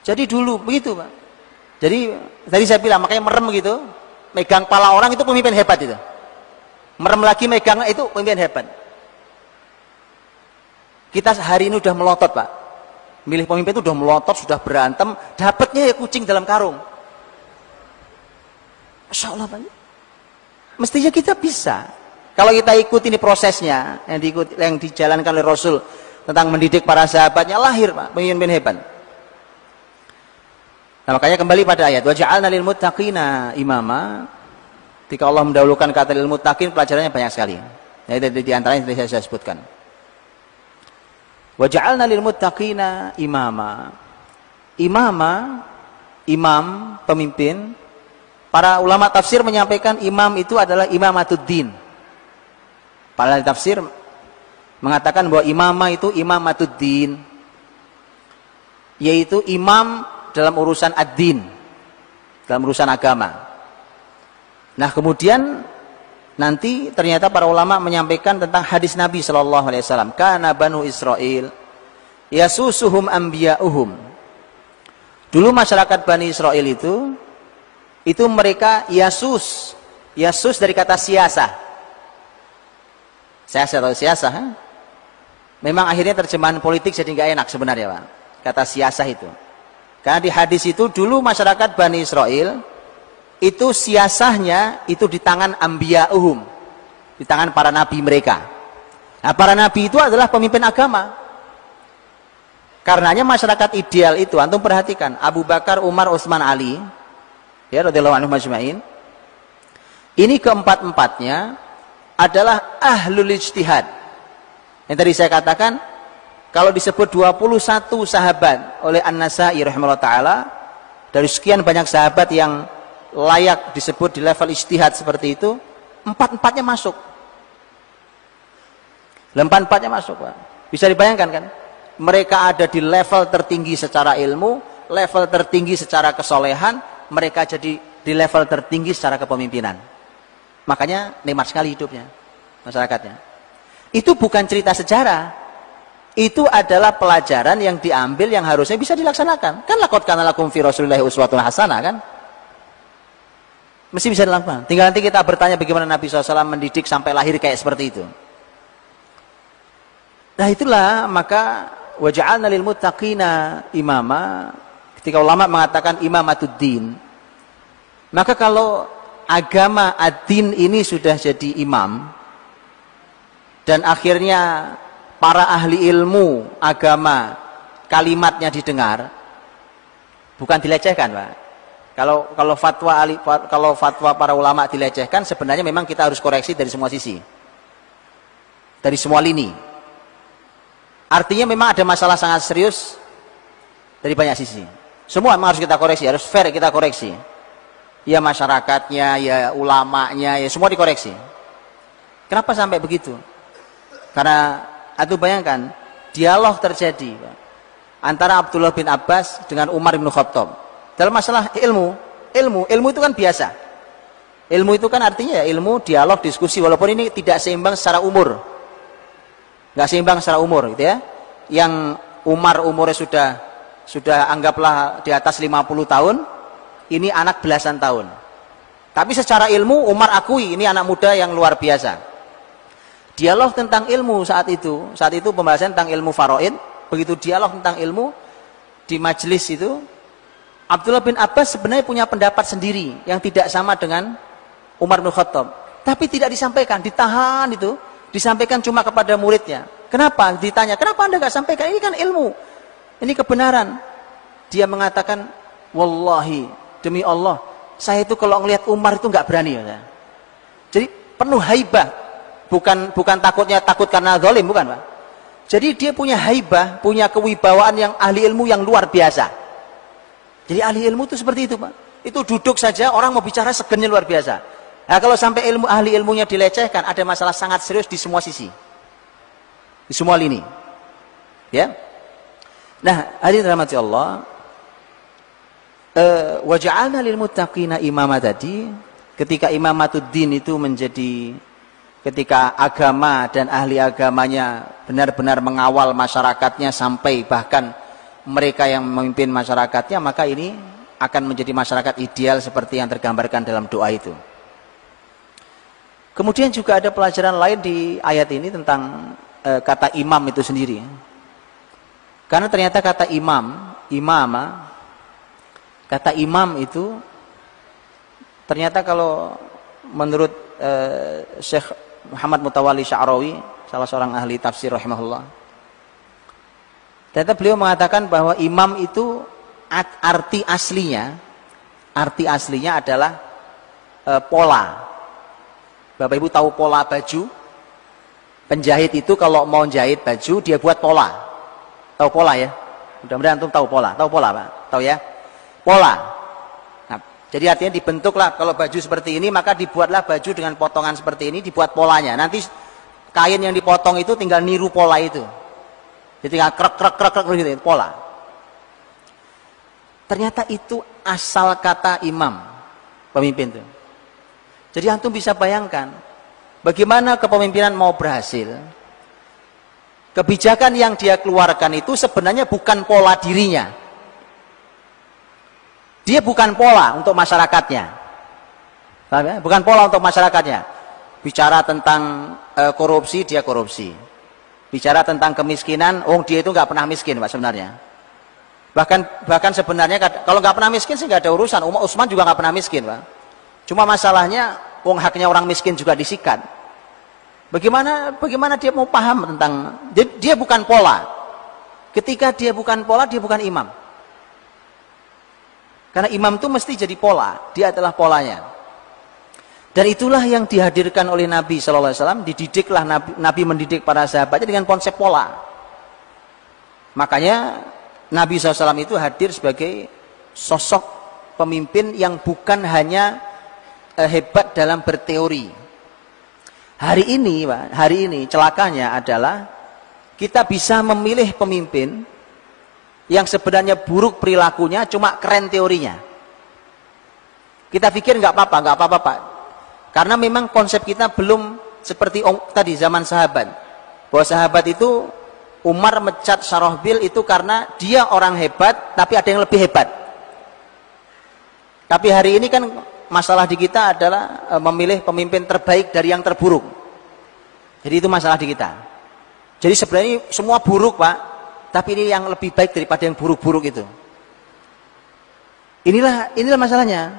Jadi dulu begitu, Pak. Jadi tadi saya bilang makanya merem gitu, megang kepala orang itu pemimpin hebat itu. Merem lagi megang itu pemimpin hebat. Kita hari ini udah melotot, Pak. Milih pemimpin itu udah melotot, sudah berantem, dapatnya ya kucing dalam karung. Masya Allah, Pak. Mestinya kita bisa. Kalau kita ikuti ini prosesnya yang dijalankan oleh Rasul tentang mendidik para sahabatnya, lahir, Pak, pemimpin hebat. Nah, makanya kembali pada ayat wa ja'alna lil muttaqina imama. Ketika Allah mendahulukan kata lil muttaqin, pelajarannya banyak sekali. Nah, di antaranya yang saya sebutkan. Wa ja'alna lil muttaqina imama. Imam, pemimpin. Para ulama tafsir menyampaikan imam itu adalah imamatuddin. Para tafsir mengatakan bahwa imamah itu imamatuddin, yaitu imam dalam urusan ad-din, dalam urusan agama. Nah, kemudian nanti ternyata para ulama menyampaikan tentang hadis Nabi sallallahu alaihi wasallam, kana banu Israil yasusuhum anbiya'uhum. Dulu masyarakat Bani Israel itu itu mereka yasus dari kata siasah. Siasah atau siasah, memang akhirnya terjemahan politik jadi nggak enak sebenarnya Pak, kata siasah itu. Karena di hadis itu dulu masyarakat Bani Israel itu siasahnya itu di tangan ambiya'uhum, di tangan para nabi mereka. Nah, para nabi itu adalah pemimpin agama. Karenanya masyarakat ideal itu, antum perhatikan, Abu Bakar, Umar, Utsman, Ali, ya radhiyallahu anhum ajma'in. Ini keempat-empatnya adalah ahlul ijtihad. Yang tadi saya katakan, kalau disebut 21 sahabat oleh An-Nasa'i rahimahullah ta'ala, dari sekian banyak sahabat yang layak disebut di level ijtihad seperti itu, empat-empatnya masuk. Empat-empatnya masuk Pak. Bisa dibayangkan kan? Mereka ada di level tertinggi secara ilmu, level tertinggi secara kesolehan, mereka jadi di level tertinggi secara kepemimpinan. Makanya nikmat sekali hidupnya masyarakatnya. Itu bukan cerita sejarah, itu adalah pelajaran yang diambil yang harusnya bisa dilaksanakan. Kan laqad kana lakum fi Rasulillahi uswatun hasanah kan? Mesti bisa dilakukan. Tinggal nanti kita bertanya bagaimana Nabi SAW mendidik sampai lahir kayak seperti itu. Nah itulah maka waja'alna lil muttaqina imama. Ketika ulama mengatakan imamatuddin, maka kalau agama ad-din ini sudah jadi imam dan akhirnya para ahli ilmu agama kalimatnya didengar, bukan dilecehkan Pak. Kalau fatwa para ulama dilecehkan, sebenarnya memang kita harus koreksi dari semua sisi, dari semua lini. Artinya memang ada masalah sangat serius dari banyak sisi. Semua memang harus kita koreksi, harus fair kita koreksi. Ya masyarakatnya, ya ulamanya, ya semua dikoreksi. Kenapa sampai begitu? Karena itu bayangkan, dialog terjadi Pak, antara Abdullah bin Abbas dengan Umar bin Khattab dalam masalah ilmu. Ilmu itu kan biasa. Ilmu itu kan artinya ya ilmu, dialog, diskusi, walaupun ini tidak seimbang secara umur. Nggak seimbang secara umur gitu ya. Yang Umar umurnya sudah anggaplah di atas 50 tahun, ini anak belasan tahun. Tapi secara ilmu Umar akui ini anak muda yang luar biasa. Dialog tentang ilmu saat itu pembahasan tentang ilmu faraid, begitu dialog tentang ilmu di majelis itu, Abdullah bin Abbas sebenarnya punya pendapat sendiri yang tidak sama dengan Umar bin Khattab. Tapi tidak disampaikan, ditahan itu, disampaikan cuma kepada muridnya. Kenapa? Ditanya, kenapa Anda nggak sampaikan? Ini kan ilmu, ini kebenaran. Dia mengatakan, wallahi, demi Allah, saya itu kalau ngelihat Umar itu nggak berani. Ya. Jadi penuh haibah, bukan takut karena zalim, bukan Pak. Jadi dia punya haibah, punya kewibawaan yang ahli ilmu yang luar biasa. Jadi ahli ilmu itu seperti itu Pak. Itu duduk saja orang mau bicara segennya luar biasa. Nah kalau sampai ahli ilmunya dilecehkan, ada masalah sangat serius di semua sisi, di semua lini. Ya. Nah hadirin rahmati Allah, waja'alna lil muttaqina imama tadi, ketika imamatuddin itu menjadi, ketika agama dan ahli agamanya benar-benar mengawal masyarakatnya sampai bahkan mereka yang memimpin masyarakatnya, maka ini akan menjadi masyarakat ideal seperti yang tergambarkan dalam doa itu. Kemudian juga ada pelajaran lain di ayat ini tentang kata imam itu sendiri. Karena ternyata kata kata imam itu ternyata kalau menurut Syekh Muhammad Mutawalli Sya'rawi, salah seorang ahli tafsir rahimahullah, ternyata beliau mengatakan bahwa imam itu arti aslinya adalah pola. Bapak Ibu tahu pola baju? Penjahit itu kalau mau jahit baju dia buat pola. Tahu pola ya? Mudah-mudahan antum tahu pola. Tahu pola Pak? Tahu ya? Pola. Nah, jadi artinya dibentuklah kalau baju seperti ini, maka dibuatlah baju dengan potongan seperti ini, dibuat polanya. Nanti kain yang dipotong itu tinggal niru pola itu. Jadi tinggal krek gitu, pola. Ternyata itu asal kata imam, pemimpin itu. Jadi antum bisa bayangkan bagaimana kepemimpinan mau berhasil. Kebijakan yang dia keluarkan itu sebenarnya bukan pola dirinya. Dia bukan pola untuk masyarakatnya. Paham ya? Bukan pola untuk masyarakatnya. Bicara tentang korupsi, dia korupsi. Bicara tentang kemiskinan, dia itu nggak pernah miskin Pak sebenarnya. Bahkan sebenarnya kalau nggak pernah miskin sih nggak ada urusan. Utsman juga nggak pernah miskin Pak. Cuma masalahnya, haknya orang miskin juga disikat. Bagaimana dia mau paham tentang, dia bukan pola. Ketika dia bukan pola, dia bukan imam. Karena imam itu mesti jadi pola, dia adalah polanya. Dan itulah yang dihadirkan oleh Nabi SAW, dididiklah Nabi mendidik para sahabatnya dengan konsep pola. Makanya Nabi SAW itu hadir sebagai sosok pemimpin yang bukan hanya hebat dalam berteori. Hari ini celakanya adalah kita bisa memilih pemimpin yang sebenarnya buruk perilakunya, cuma keren teorinya. Kita pikir nggak apa-apa Pak. Karena memang konsep kita belum seperti tadi zaman sahabat. Bahwa sahabat itu Umar mecat Syarahbil itu karena dia orang hebat, tapi ada yang lebih hebat. Tapi hari ini kan masalah di kita adalah memilih pemimpin terbaik dari yang terburuk. Jadi itu masalah di kita. Jadi sebenarnya semua buruk Pak. Tapi ini yang lebih baik daripada yang buruk-buruk itu. Inilah masalahnya.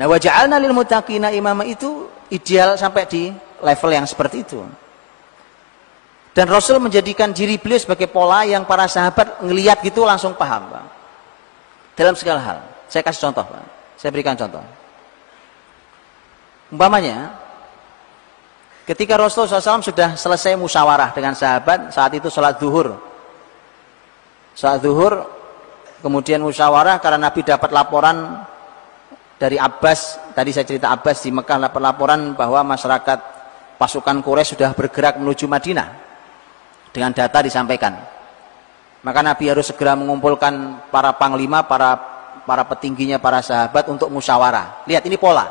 Nah, wa ja'alna lil muttaqina imama itu ideal sampai di level yang seperti itu. Dan Rasul menjadikan diri beliau sebagai pola yang para sahabat ngelihat gitu langsung paham, Pak. Dalam segala hal. Saya kasih contoh, Pak. Saya berikan contoh. Umpamanya, ketika Rasulullah SAW sudah selesai musyawarah dengan sahabat, saat itu sholat zuhur. Saat zuhur, kemudian musyawarah karena Nabi dapat laporan dari Abbas. Tadi saya cerita Abbas di Mekah dapat laporan bahwa masyarakat pasukan Quraisy sudah bergerak menuju Madinah. Dengan data disampaikan. Maka Nabi harus segera mengumpulkan para panglima, para petingginya, para sahabat untuk musyawarah. Lihat ini pola.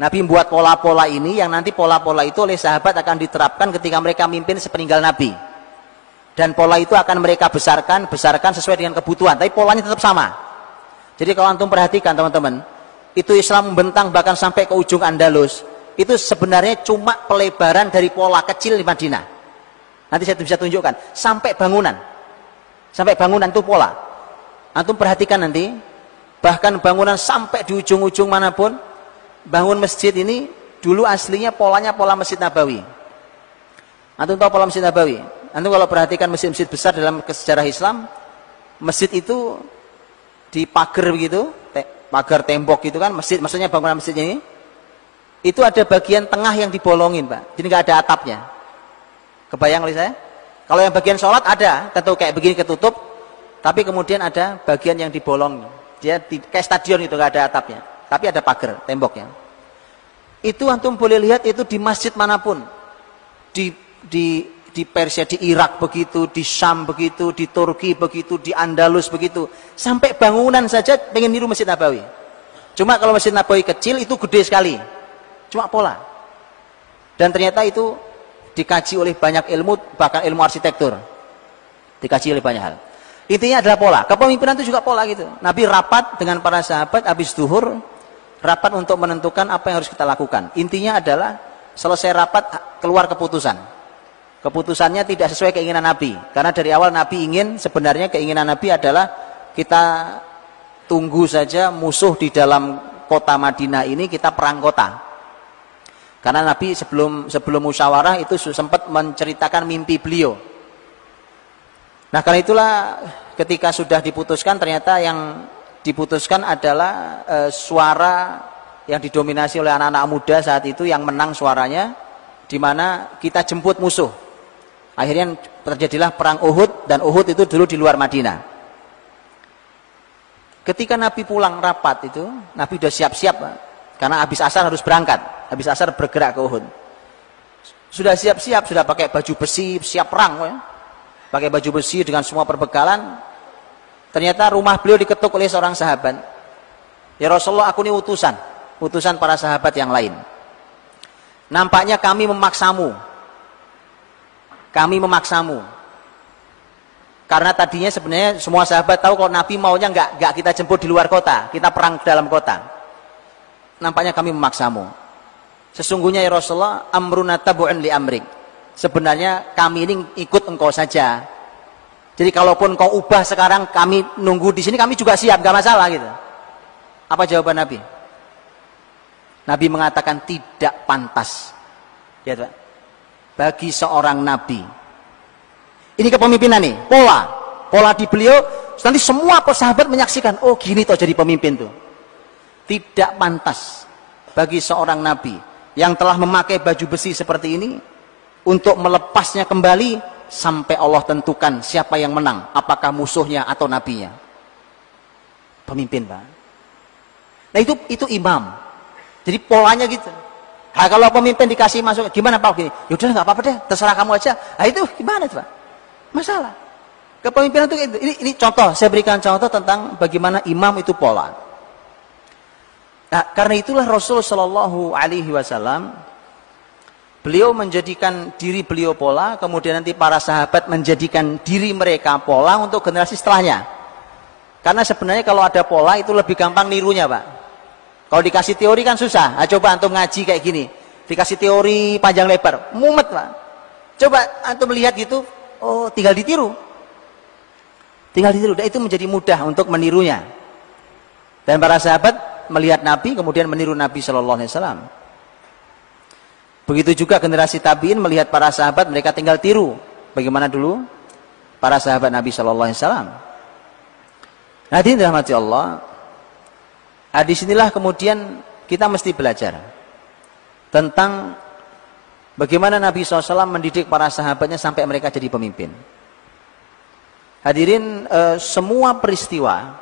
Nabi membuat pola-pola ini yang nanti pola-pola itu oleh sahabat akan diterapkan ketika mereka mimpin sepeninggal Nabi. Dan pola itu akan mereka besarkan sesuai dengan kebutuhan. Tapi polanya tetap sama. Jadi kalau antum perhatikan teman-teman, itu Islam membentang bahkan sampai ke ujung Andalus. Itu sebenarnya cuma pelebaran dari pola kecil di Madinah. Nanti saya bisa tunjukkan. Sampai bangunan itu pola. Antum perhatikan nanti, bahkan bangunan sampai di ujung-ujung manapun, bangun masjid ini dulu aslinya polanya pola Masjid Nabawi. Antum tahu pola Masjid Nabawi? Antum kalau perhatikan masjid-masjid besar dalam sejarah Islam, masjid itu dipagar begitu, pagar tembok gitu kan, maksudnya bangunan masjid ini, itu ada bagian tengah yang dibolongin Pak, jadi nggak ada atapnya. Kebayang oleh saya? Kalau yang bagian sholat ada, tentu kayak begini ketutup, tapi kemudian ada bagian yang dibolong, dia kayak stadion itu nggak ada atapnya, tapi ada pagar temboknya. Itu antum boleh lihat itu di masjid manapun, di Persia, di Irak begitu, di Syam begitu, di Turki begitu, di Andalus begitu. Sampai bangunan saja pengen niru Masjid Nabawi. Cuma kalau Masjid Nabawi kecil itu gede sekali. Cuma pola. Dan ternyata itu dikaji oleh banyak ilmu, bahkan ilmu arsitektur. Dikaji oleh banyak hal. Intinya adalah pola. Kepemimpinan itu juga pola gitu. Nabi rapat dengan para sahabat habis zuhur, rapat untuk menentukan apa yang harus kita lakukan. Intinya adalah selesai rapat keluar keputusan. Keputusannya tidak sesuai keinginan Nabi. Karena dari awal Nabi sebenarnya keinginan Nabi adalah kita tunggu saja musuh di dalam kota Madinah ini, kita perang kota. Karena Nabi sebelum musyawarah itu sempat menceritakan mimpi beliau. Nah karena itulah ketika sudah diputuskan, ternyata yang diputuskan adalah suara yang didominasi oleh anak-anak muda saat itu yang menang suaranya, di mana kita jemput musuh. Akhirnya terjadilah perang Uhud, dan Uhud itu dulu di luar Madinah. Ketika Nabi pulang rapat itu, Nabi sudah siap-siap, karena habis asar harus berangkat, habis asar bergerak ke Uhud. Sudah siap-siap, sudah pakai baju besi, siap perang, ya. Pakai baju besi dengan semua perbekalan. Ternyata rumah beliau diketuk oleh seorang sahabat. Ya Rasulullah, aku ini utusan para sahabat yang lain. Nampaknya kami memaksamu. Karena tadinya sebenarnya semua sahabat tahu kalau Nabi maunya nggak kita jemput di luar kota, kita perang ke dalam kota. Nampaknya kami memaksamu. Sesungguhnya ya Rasulullah, amruna tabu'un li amrik. Sebenarnya kami ini ikut engkau saja. Jadi kalaupun kau ubah sekarang, kami nunggu di sini, kami juga siap, nggak masalah gitu. Apa jawaban Nabi? Nabi mengatakan tidak pantas. Ya, Pak. Bagi seorang Nabi. Ini kepemimpinan nih, pola di beliau. Nanti semua sahabat menyaksikan, oh gini toh jadi pemimpin tuh. Tidak pantas bagi seorang Nabi yang telah memakai baju besi seperti ini untuk melepasnya kembali sampai Allah tentukan siapa yang menang, apakah musuhnya atau nabinya. Pemimpin, Pak. Nah itu imam. Jadi polanya gitu. Nah, kalau pemimpin dikasih masuk, gimana Pak? Gini, yaudah nggak apa-apa deh, terserah kamu aja. Nah itu gimana Pak? Masalah. Kepemimpinan itu ini contoh, saya berikan contoh tentang bagaimana imam itu pola. Nah, karena itulah Rasul Shallallahu Alaihi Wasallam beliau menjadikan diri beliau pola, kemudian nanti para sahabat menjadikan diri mereka pola untuk generasi setelahnya. Karena sebenarnya kalau ada pola itu lebih gampang nirunya, Pak. Kalau dikasih teori kan susah. Nah, coba antum ngaji kayak gini, dikasih teori panjang lebar, mumet, Pak. Coba antum melihat gitu, oh tinggal ditiru. Tinggal ditiru, dan itu menjadi mudah untuk menirunya. Dan para sahabat melihat Nabi, kemudian meniru Nabi Shallallahu Alaihi Wasallam. Begitu juga generasi tabiin melihat para sahabat, mereka tinggal tiru. Bagaimana dulu para sahabat Nabi Shallallahu Alaihi Wasallam. Hadirin dirahmati Allah. Di sinilah kemudian kita mesti belajar tentang bagaimana Nabi SAW mendidik para sahabatnya sampai mereka jadi pemimpin. Hadirin, semua peristiwa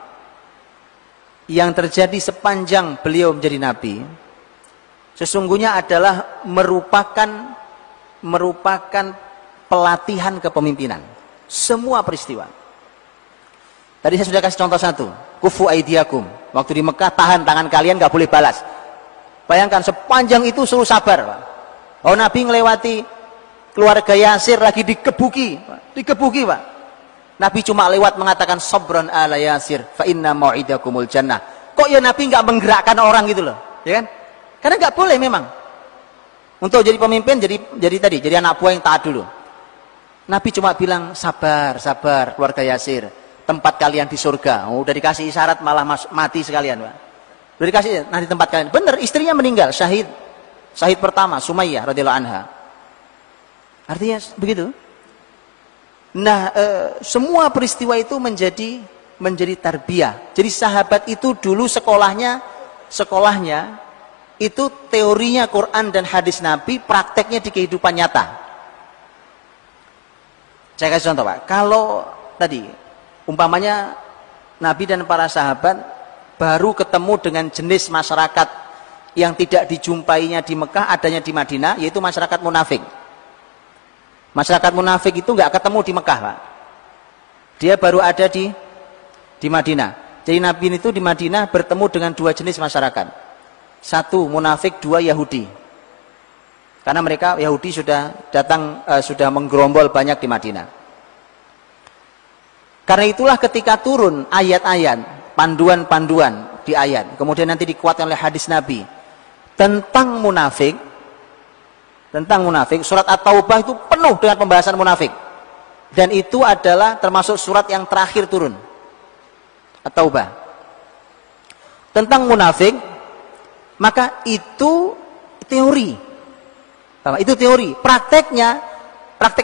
yang terjadi sepanjang beliau menjadi Nabi sesungguhnya adalah merupakan pelatihan kepemimpinan. Semua peristiwa. Tadi saya sudah kasih contoh satu, kufu aidiakum. Waktu di Mekah, tahan tangan kalian, nggak boleh balas. Bayangkan sepanjang itu suruh sabar, Pak. Oh, Nabi ngelewati keluarga Yasir lagi dikebuki, Pak. Nabi cuma lewat mengatakan sabran ala Yasir, fa inna mau'idakumul jannah. Kok ya Nabi nggak menggerakkan orang gitu loh, ya kan? Karena nggak boleh memang. Untuk jadi pemimpin, jadi anak buah yang taat dulu. Nabi cuma bilang sabar keluarga Yasir. Tempat kalian di surga. Oh, udah dikasih isyarat malah mati sekalian, Pak. Udah dikasih nanti tempat kalian. Bener, istrinya meninggal, syahid pertama Sumayyah radhiyallahu anha. Artinya begitu. Nah, semua peristiwa itu menjadi tarbiyah. Jadi sahabat itu dulu sekolahnya itu teorinya Quran dan hadis Nabi, prakteknya di kehidupan nyata. Saya kasih contoh, Pak. Kalau tadi umpamanya Nabi dan para sahabat baru ketemu dengan jenis masyarakat yang tidak dijumpainya di Mekah, adanya di Madinah, yaitu masyarakat munafik. Masyarakat munafik itu nggak ketemu di Mekah, Pak. Dia baru ada di Madinah. Jadi Nabi itu di Madinah bertemu dengan dua jenis masyarakat. Satu munafik, dua Yahudi. Karena mereka Yahudi sudah datang, sudah menggerombol banyak di Madinah. Karena itulah ketika turun ayat-ayat, panduan-panduan di ayat, kemudian nanti dikuatkan oleh hadis Nabi tentang munafik, surat At-Taubah itu penuh dengan pembahasan munafik. Dan itu adalah termasuk surat yang terakhir turun. At-Taubah. Tentang munafik, maka itu teori. Itu teori, praktek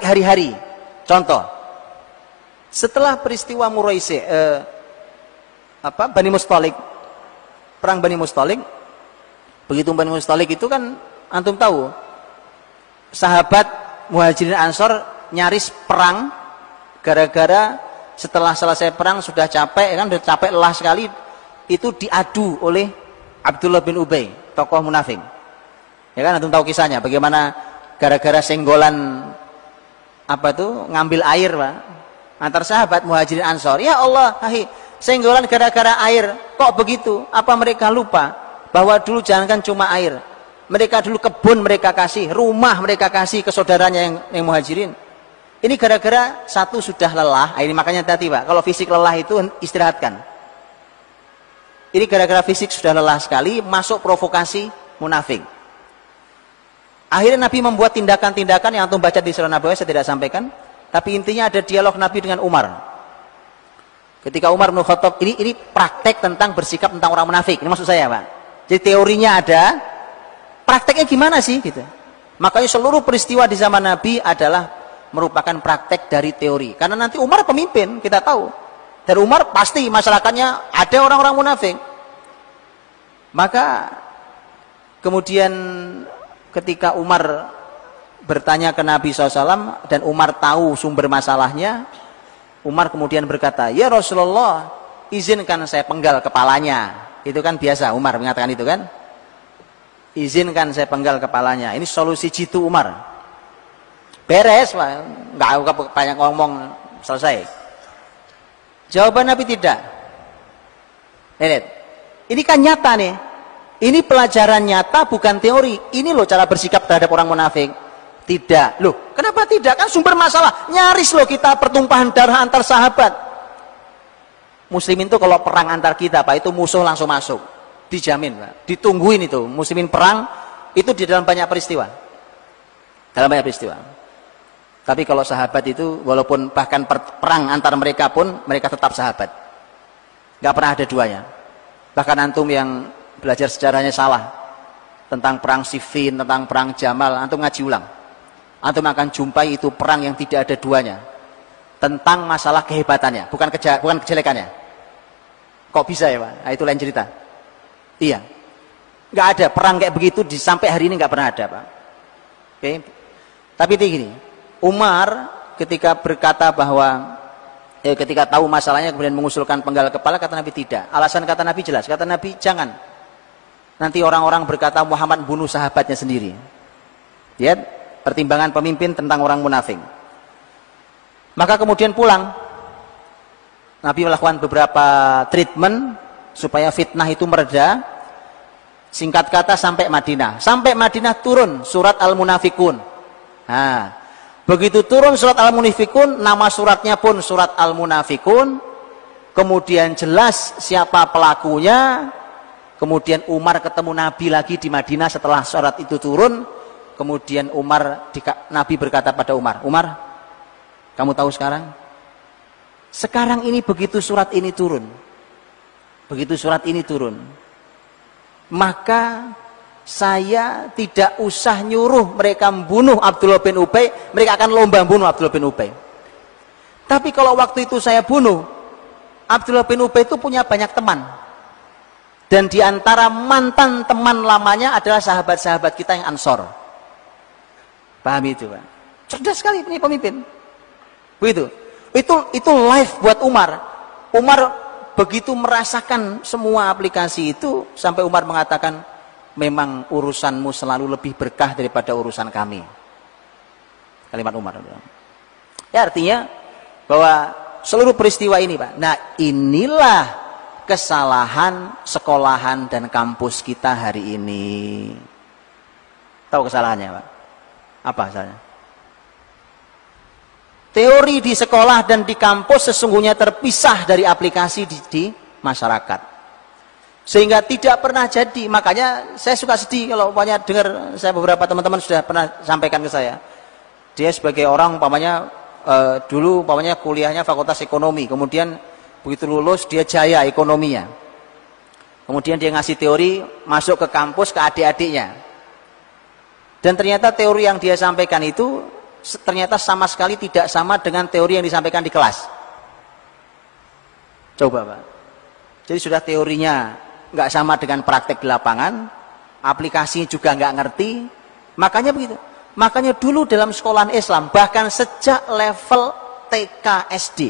hari-hari. Contoh, setelah peristiwa Muraisi, Bani Mustalik, perang Bani Mustalik, begitu Bani Mustalik itu kan antum tahu, sahabat Muhajirin Ansor nyaris perang gara-gara setelah selesai perang sudah capek, kan sudah capek lelah sekali, itu diadu oleh Abdullah bin Ubay, tokoh munafik. Ya kan antum tahu kisahnya, bagaimana gara-gara senggolan ngambil air, Pak. Antar sahabat Muhajirin Ansor, ya Allah, senggolan gara-gara air, kok begitu? Apa mereka lupa bahwa dulu jangankan cuma air, mereka dulu kebun mereka kasih, rumah mereka kasih ke saudaranya yang Muhajirin. Ini gara-gara satu sudah lelah, ini makanya tadi Pak, kalau fisik lelah itu istirahatkan. Ini gara-gara fisik sudah lelah sekali, masuk provokasi munafik. Akhirnya Nabi membuat tindakan-tindakan yang antum baca di Sirah Nabawiyah, saya tidak sampaikan, tapi intinya ada dialog Nabi dengan Umar. Ketika Umar bin Khattab, ini praktek tentang bersikap tentang orang munafik, ini maksud saya Pak. Jadi teorinya ada, prakteknya gimana sih gitu. Makanya seluruh peristiwa di zaman Nabi adalah merupakan praktek dari teori. Karena nanti Umar pemimpin, kita tahu. Dan Umar pasti masyarakatnya ada orang-orang munafik. Maka kemudian ketika Umar bertanya ke Nabi SAW dan Umar tahu sumber masalahnya, Umar kemudian berkata, ya Rasulullah, izinkan saya penggal kepalanya. Itu kan biasa Umar mengatakan itu kan. Izinkan saya penggal kepalanya. Ini solusi jitu Umar. Beres, nggak banyak ngomong, selesai. Jawaban Nabi tidak. Lihat, ini kan nyata nih. Ini pelajaran nyata, bukan teori. Ini loh cara bersikap terhadap orang munafik. Tidak. Loh, kenapa tidak? Kan sumber masalah. Nyaris loh kita pertumpahan darah antar sahabat. Muslimin itu kalau perang antar kita, Pak, itu musuh langsung masuk. Dijamin, Pak. Ditungguin itu. Muslimin perang, itu di dalam banyak peristiwa. Dalam banyak peristiwa. Tapi kalau sahabat itu, walaupun bahkan perang antar mereka pun, mereka tetap sahabat. Gak pernah ada duanya. Bahkan antum yang belajar sejarahnya salah. Tentang perang Siffin, tentang perang Jamal, antum ngaji ulang. Antum akan jumpai itu perang yang tidak ada duanya. Tentang masalah kehebatannya, bukan kejelekannya. Kok bisa ya Pak? Nah, itu lain cerita. Iya. Gak ada perang kayak begitu, sampai hari ini gak pernah ada Pak. Oke. Tapi itu gini. Umar ketika berkata bahwa ketika tahu masalahnya kemudian mengusulkan penggal kepala, kata Nabi tidak. Alasan kata Nabi jelas, kata Nabi jangan. Nanti orang-orang berkata Muhammad bunuh sahabatnya sendiri. Lihat pertimbangan pemimpin tentang orang munafik. Maka kemudian pulang. Nabi melakukan beberapa treatment supaya fitnah itu mereda. Singkat kata sampai Madinah. Sampai Madinah turun surat Al-Munafikun. Nah, begitu turun surat Al-Munafikun, nama suratnya pun surat Al-Munafikun. Kemudian jelas siapa pelakunya. Kemudian Umar ketemu Nabi lagi di Madinah setelah surat itu turun. Kemudian Nabi berkata pada Umar, Umar, kamu tahu sekarang? Sekarang ini begitu surat ini turun. Begitu surat ini turun. Maka saya tidak usah nyuruh mereka membunuh Abdullah bin Ubay, mereka akan lomba bunuh Abdullah bin Ubay. Tapi kalau waktu itu saya bunuh, Abdullah bin Ubay itu punya banyak teman. Dan di antara mantan teman lamanya adalah sahabat-sahabat kita yang Ansor. Pahami itu, Pak? Cerdas sekali ini pemimpin. Begitu. Itu live buat Umar. Umar begitu merasakan semua aplikasi itu sampai Umar mengatakan, memang urusanmu selalu lebih berkah daripada urusan kami. Kalimat Umar. Ya artinya bahwa seluruh peristiwa ini, Pak. Nah, inilah kesalahan sekolahan dan kampus kita hari ini. Tahu kesalahannya, Pak? Apa kesalahannya? Teori di sekolah dan di kampus sesungguhnya terpisah dari aplikasi di masyarakat. Sehingga tidak pernah jadi. Makanya saya suka sedih kalau umpamanya dengar, saya beberapa teman-teman sudah pernah sampaikan ke saya. Dia sebagai orang umpamanya dulu umpamanya kuliahnya fakultas ekonomi, kemudian begitu lulus dia jaya ekonominya. Kemudian dia ngasih teori masuk ke kampus ke adik-adiknya. Dan ternyata teori yang dia sampaikan itu ternyata sama sekali tidak sama dengan teori yang disampaikan di kelas. Coba Pak. Jadi sudah teorinya nggak sama dengan praktek di lapangan, aplikasi juga nggak ngerti, makanya begitu. Makanya dulu dalam sekolahan Islam, bahkan sejak level TK SD,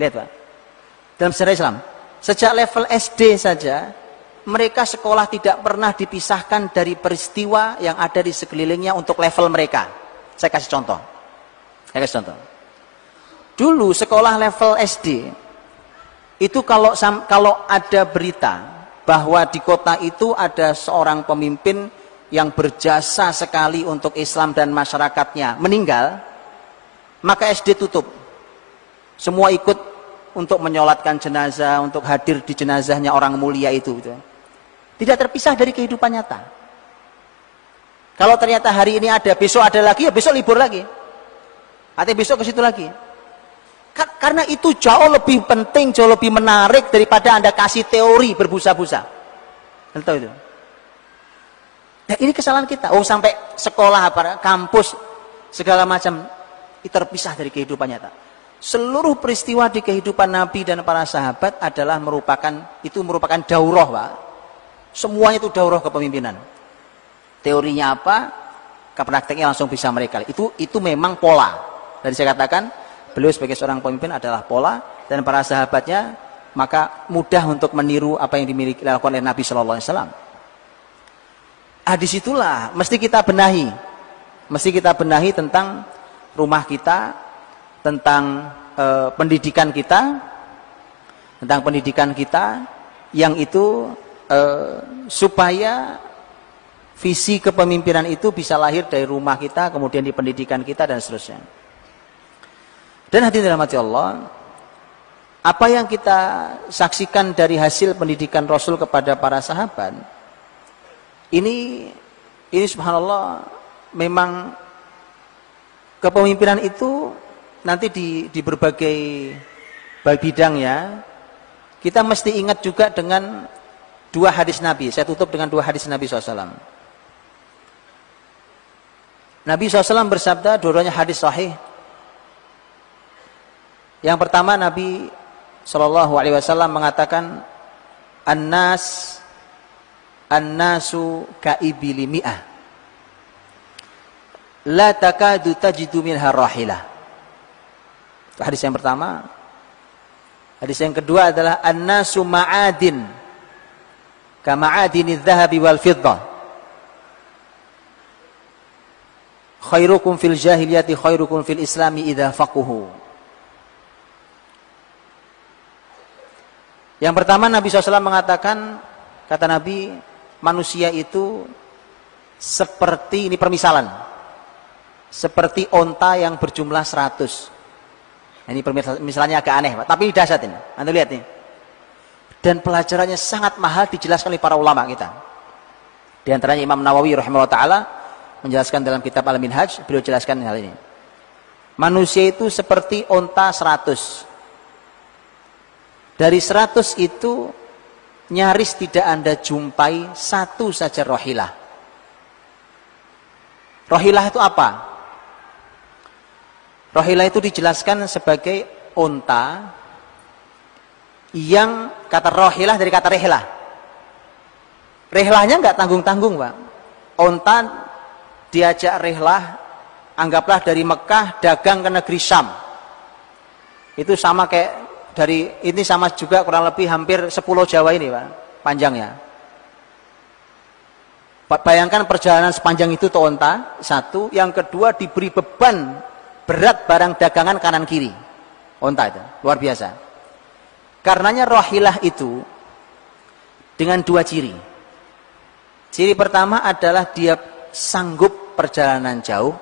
lihat Pak, dalam sejarah Islam, sejak level SD saja, mereka sekolah tidak pernah dipisahkan dari peristiwa yang ada di sekelilingnya untuk level mereka. Saya kasih contoh. Dulu sekolah level SD, itu kalau ada berita bahwa di kota itu ada seorang pemimpin yang berjasa sekali untuk Islam dan masyarakatnya meninggal, Maka SD tutup. Semua ikut untuk menyolatkan jenazah, untuk hadir di jenazahnya orang mulia itu. Tidak terpisah dari kehidupan nyata. Kalau ternyata hari ini ada, besok ada lagi, ya besok libur lagi. Atau besok ke situ lagi. Karena itu jauh lebih penting, jauh lebih menarik daripada Anda kasih teori berbusa-busa. Anda tahu itu? Nah, ini kesalahan kita. Oh, sampai sekolah, kampus, segala macam itu terpisah dari kehidupan nyata. Seluruh peristiwa di kehidupan Nabi dan para sahabat adalah merupakan daurah, Pak. Semuanya itu daurah kepemimpinan. Teorinya apa? Prakteknya langsung bisa mereka. Itu memang pola. Dan saya katakan, beliau sebagai seorang pemimpin adalah pola, dan para sahabatnya maka mudah untuk meniru apa yang dilakukan oleh Nabi Shallallahu Alaihi Wasallam. Disitulah mesti kita benahi tentang rumah kita, tentang pendidikan kita, yang itu supaya visi kepemimpinan itu bisa lahir dari rumah kita, kemudian di pendidikan kita dan seterusnya. Dan hadirin dirahmati Allah, apa yang kita saksikan dari hasil pendidikan Rasul kepada para sahabat, ini subhanallah, memang kepemimpinan itu nanti di berbagai bidang ya. Kita mesti ingat juga dengan dua hadis Nabi. Saya tutup dengan dua hadis Nabi SAW. Nabi SAW bersabda, dua-duanya hadis sahih. Yang pertama, Nabi SAW mengatakan, An-nasu ka'ibili mi'ah, la takadu tajidu minha rahilah. Itu hadis yang pertama. Hadis yang kedua adalah an-nasu ma'adin kama'adini dhahabi wal fiddah, khairukum fil jahiliyati khairukum fil islami idza faquhu. Yang pertama, Nabi SAW mengatakan, kata Nabi, manusia itu seperti, ini permisalan, seperti onta yang berjumlah 100. Nah, ini misalnya agak aneh, Pak, tapi ini dahsyat ini. Anda lihat nih. Dan pelajarannya sangat mahal, dijelaskan oleh para ulama kita. Di antaranya Imam Nawawi rahimahullah ta'ala menjelaskan dalam kitab Al-Minhaj, beliau jelaskan hal ini. Manusia itu seperti onta 100. Dari 100 itu nyaris tidak Anda jumpai satu saja rohilah. Rohilah itu apa? Rohilah itu dijelaskan sebagai onta yang, kata rohilah dari kata rehlah. Rehlahnya nggak tanggung-tanggung, Pak. Onta diajak rehlah, anggaplah dari Mekah dagang ke negeri Syam. Itu sama kayak ini sama juga kurang lebih hampir 10 Jawa ini, Pak, panjangnya. Bayangkan perjalanan sepanjang itu tuh onta, satu. Yang kedua, diberi beban berat barang dagangan kanan kiri. Onta itu, luar biasa. Karenanya rohilah itu dengan dua ciri. Ciri pertama adalah dia sanggup perjalanan jauh.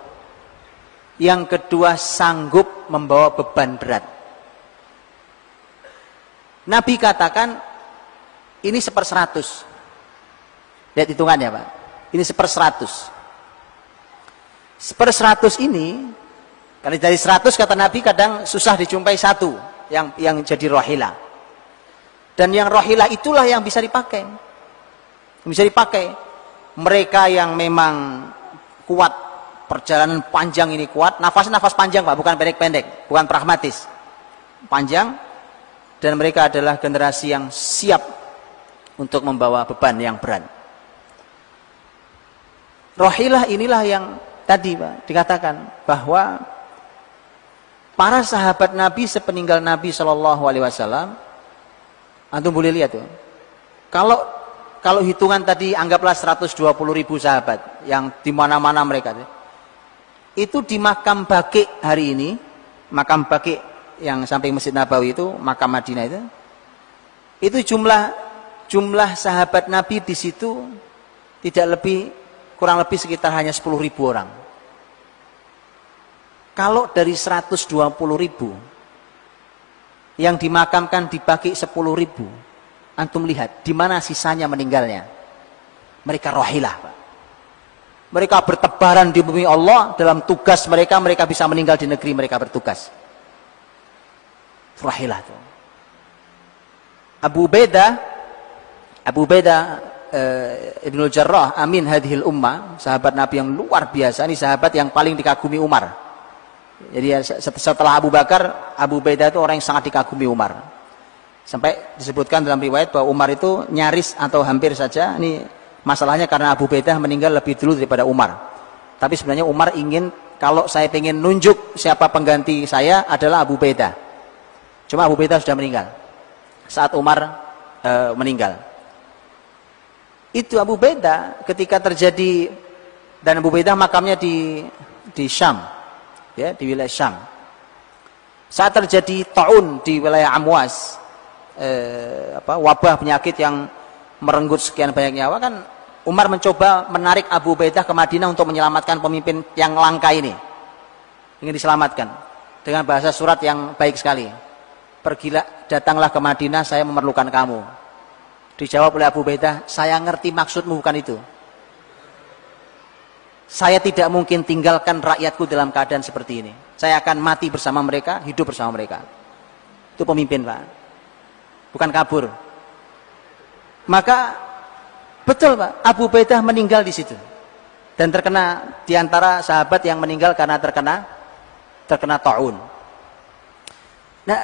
Yang kedua, sanggup membawa beban berat. Nabi katakan ini 1/100. Lihat hitungannya, Pak. Ini 1/100. 1/100 ini, kalau dari 100 kata Nabi kadang susah dijumpai satu yang jadi rohilah. Dan yang rohilah itulah yang bisa dipakai. Bisa dipakai. Mereka yang memang kuat, perjalanan panjang ini kuat, nafasnya nafas panjang, Pak, bukan pendek-pendek, bukan pragmatis. Panjang. Dan mereka adalah generasi yang siap untuk membawa beban yang berat. Rohilah inilah yang tadi, Pak, dikatakan bahwa para sahabat Nabi sepeninggal Nabi Shallallahu Alaihi Wasallam, antum boleh lihat tuh. Kalau hitungan tadi anggaplah 120.000 sahabat yang di mana-mana mereka, itu di makam Baqi hari ini, makam Baqi yang samping Masjid Nabawi itu, makam Madinah itu jumlah sahabat Nabi di situ kurang lebih sekitar hanya 10.000 orang. Kalau dari 120.000 yang dimakamkan dibagi 10.000, antum lihat di mana sisanya meninggalnya. Mereka rohilah, Pak. Mereka bertebaran di bumi Allah dalam tugas mereka. Mereka bisa meninggal di negeri mereka bertugas. Rohilah tuh. Abu Ubaidah Ibnul Jarrah Amin hadhil ummah, sahabat Nabi yang luar biasa. Ini sahabat yang paling dikagumi Umar. Jadi setelah Abu Bakar, Abu Ubaidah itu orang yang sangat dikagumi Umar. Sampai disebutkan dalam riwayat bahwa Umar itu nyaris atau hampir saja, ini masalahnya karena Abu Ubaidah meninggal lebih dulu daripada Umar. Tapi sebenarnya Umar ingin, kalau saya ingin nunjuk siapa pengganti saya adalah Abu Ubaidah. Cuma Abu Ubaidah sudah meninggal saat Umar meninggal. Itu Abu Ubaidah ketika terjadi, dan Abu Ubaidah makamnya di Syam, ya, di wilayah Syam. Saat terjadi taun di wilayah Amwas, wabah penyakit yang merenggut sekian banyak nyawa, kan Umar mencoba menarik Abu Ubaidah ke Madinah untuk menyelamatkan pemimpin yang langka ini. Ingin diselamatkan dengan bahasa surat yang baik sekali. Pergilah, datanglah ke Madinah, saya memerlukan kamu. Dijawab oleh Abu Ubaidah, saya ngerti maksudmu bukan itu. Saya tidak mungkin tinggalkan rakyatku dalam keadaan seperti ini. Saya akan mati bersama mereka, hidup bersama mereka. Itu pemimpin, Pak. Bukan kabur. Maka betul, Pak, Abu Ubaidah meninggal di situ. Dan terkena di antara sahabat yang meninggal karena terkena taun. Nah,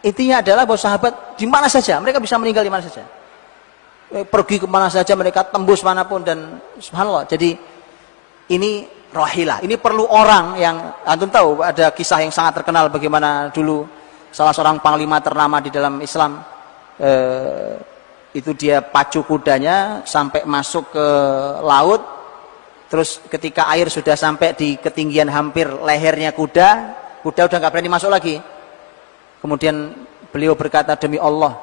intinya adalah bahwa sahabat di mana saja, mereka bisa meninggal di mana saja. Pergi kemana saja, mereka tembus manapun, dan subhanallah. Jadi ini rohilah. Ini perlu orang yang, antum tahu ada kisah yang sangat terkenal bagaimana dulu salah seorang panglima ternama di dalam Islam, itu dia pacu kudanya sampai masuk ke laut. Terus ketika air sudah sampai di ketinggian hampir lehernya kuda udah nggak berani masuk lagi. Kemudian beliau berkata, demi Allah,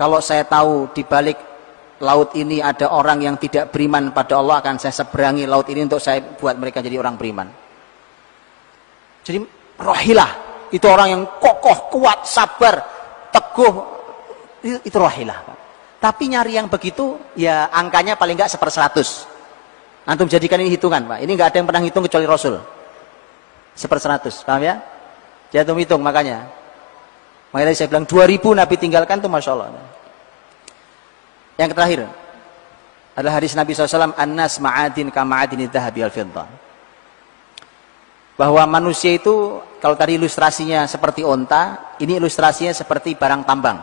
kalau saya tahu di balik laut ini ada orang yang tidak beriman pada Allah, akan saya seberangi laut ini untuk saya buat mereka jadi orang beriman. Jadi rohilah, itu orang yang kokoh, kuat, sabar, teguh, itu rohilah. Tapi nyari yang begitu, ya angkanya paling nggak 1/100. Antum jadikan ini hitungan, Pak. Ini nggak ada yang pernah hitung kecuali Rasul. 1/100, paham ya? Dia tuh hitung, makanya tadi saya bilang 2000 Nabi tinggalkan tuh Masya Allah. Yang terakhir adalah hadis Nabi SAW, An-nas ma'adin kama'adini dhahabi al-fiddah. Bahwa manusia itu, kalau tadi ilustrasinya seperti onta, ini ilustrasinya seperti barang tambang.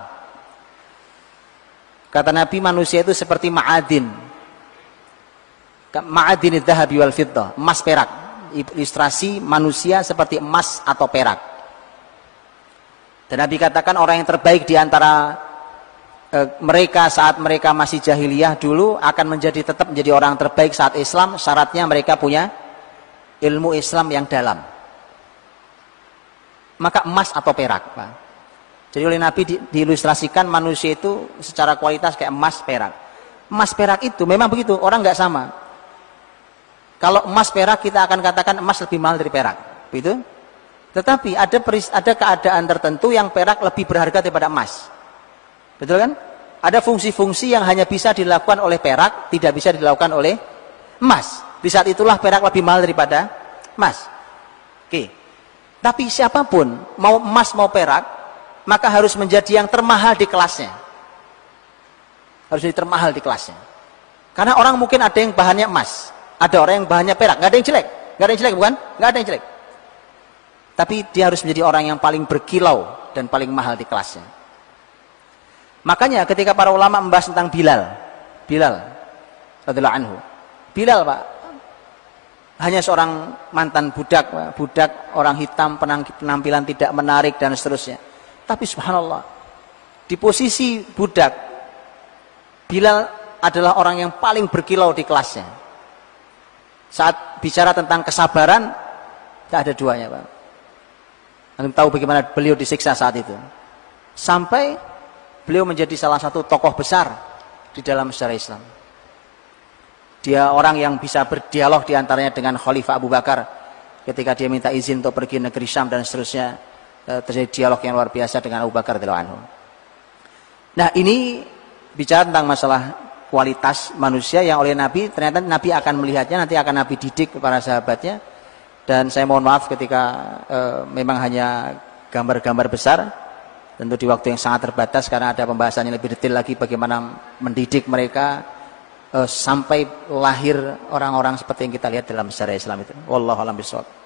Kata Nabi, manusia itu seperti ma'adin. Ma'adini dhahabi wal-fiddah, emas perak. Ilustrasi manusia seperti emas atau perak. Dan Nabi katakan orang yang terbaik di antara mereka saat mereka masih jahiliyah dulu akan tetap menjadi orang terbaik saat Islam. Syaratnya mereka punya ilmu Islam yang dalam. Maka emas atau perak, Pak. Jadi oleh Nabi diilustrasikan manusia itu secara kualitas kayak emas perak. Emas perak itu memang begitu, orang nggak sama. Kalau emas perak kita akan katakan emas lebih mahal dari perak, begitu. Tetapi ada keadaan tertentu yang perak lebih berharga daripada emas. Betul kan? Ada fungsi-fungsi yang hanya bisa dilakukan oleh perak, tidak bisa dilakukan oleh emas. Di saat itulah perak lebih mahal daripada emas. Oke. Tapi siapapun, mau emas mau perak, maka harus menjadi yang termahal di kelasnya. Harus jadi termahal di kelasnya. Karena orang mungkin ada yang bahannya emas, ada orang yang bahannya perak, nggak ada yang jelek. Nggak ada yang jelek, bukan? Nggak ada yang jelek. Tapi dia harus menjadi orang yang paling berkilau dan paling mahal di kelasnya. Makanya ketika para ulama membahas tentang Bilal radhiyallahu anhu. Bilal, Pak, hanya seorang mantan budak, Pak. Budak orang hitam, penampilan tidak menarik dan seterusnya. Tapi subhanallah, di posisi budak, Bilal adalah orang yang paling berkilau di kelasnya. Saat bicara tentang kesabaran, tidak ada duanya, Pak. Anda tahu bagaimana beliau disiksa saat itu. Sampai beliau menjadi salah satu tokoh besar di dalam sejarah Islam. Dia orang yang bisa berdialog diantaranya dengan Khalifah Abu Bakar ketika dia minta izin untuk pergi negeri Syam dan seterusnya, terjadi dialog yang luar biasa dengan Abu Bakar radhiyallahu anhu. Nah, ini bicara tentang masalah kualitas manusia yang oleh Nabi, ternyata Nabi akan melihatnya, nanti akan Nabi didik para sahabatnya. Dan saya mohon maaf ketika memang hanya gambar-gambar besar, tentu di waktu yang sangat terbatas karena ada pembahasan yang lebih detail lagi bagaimana mendidik mereka sampai lahir orang-orang seperti yang kita lihat dalam sejarah Islam itu. Wallahu a'lam bishawab.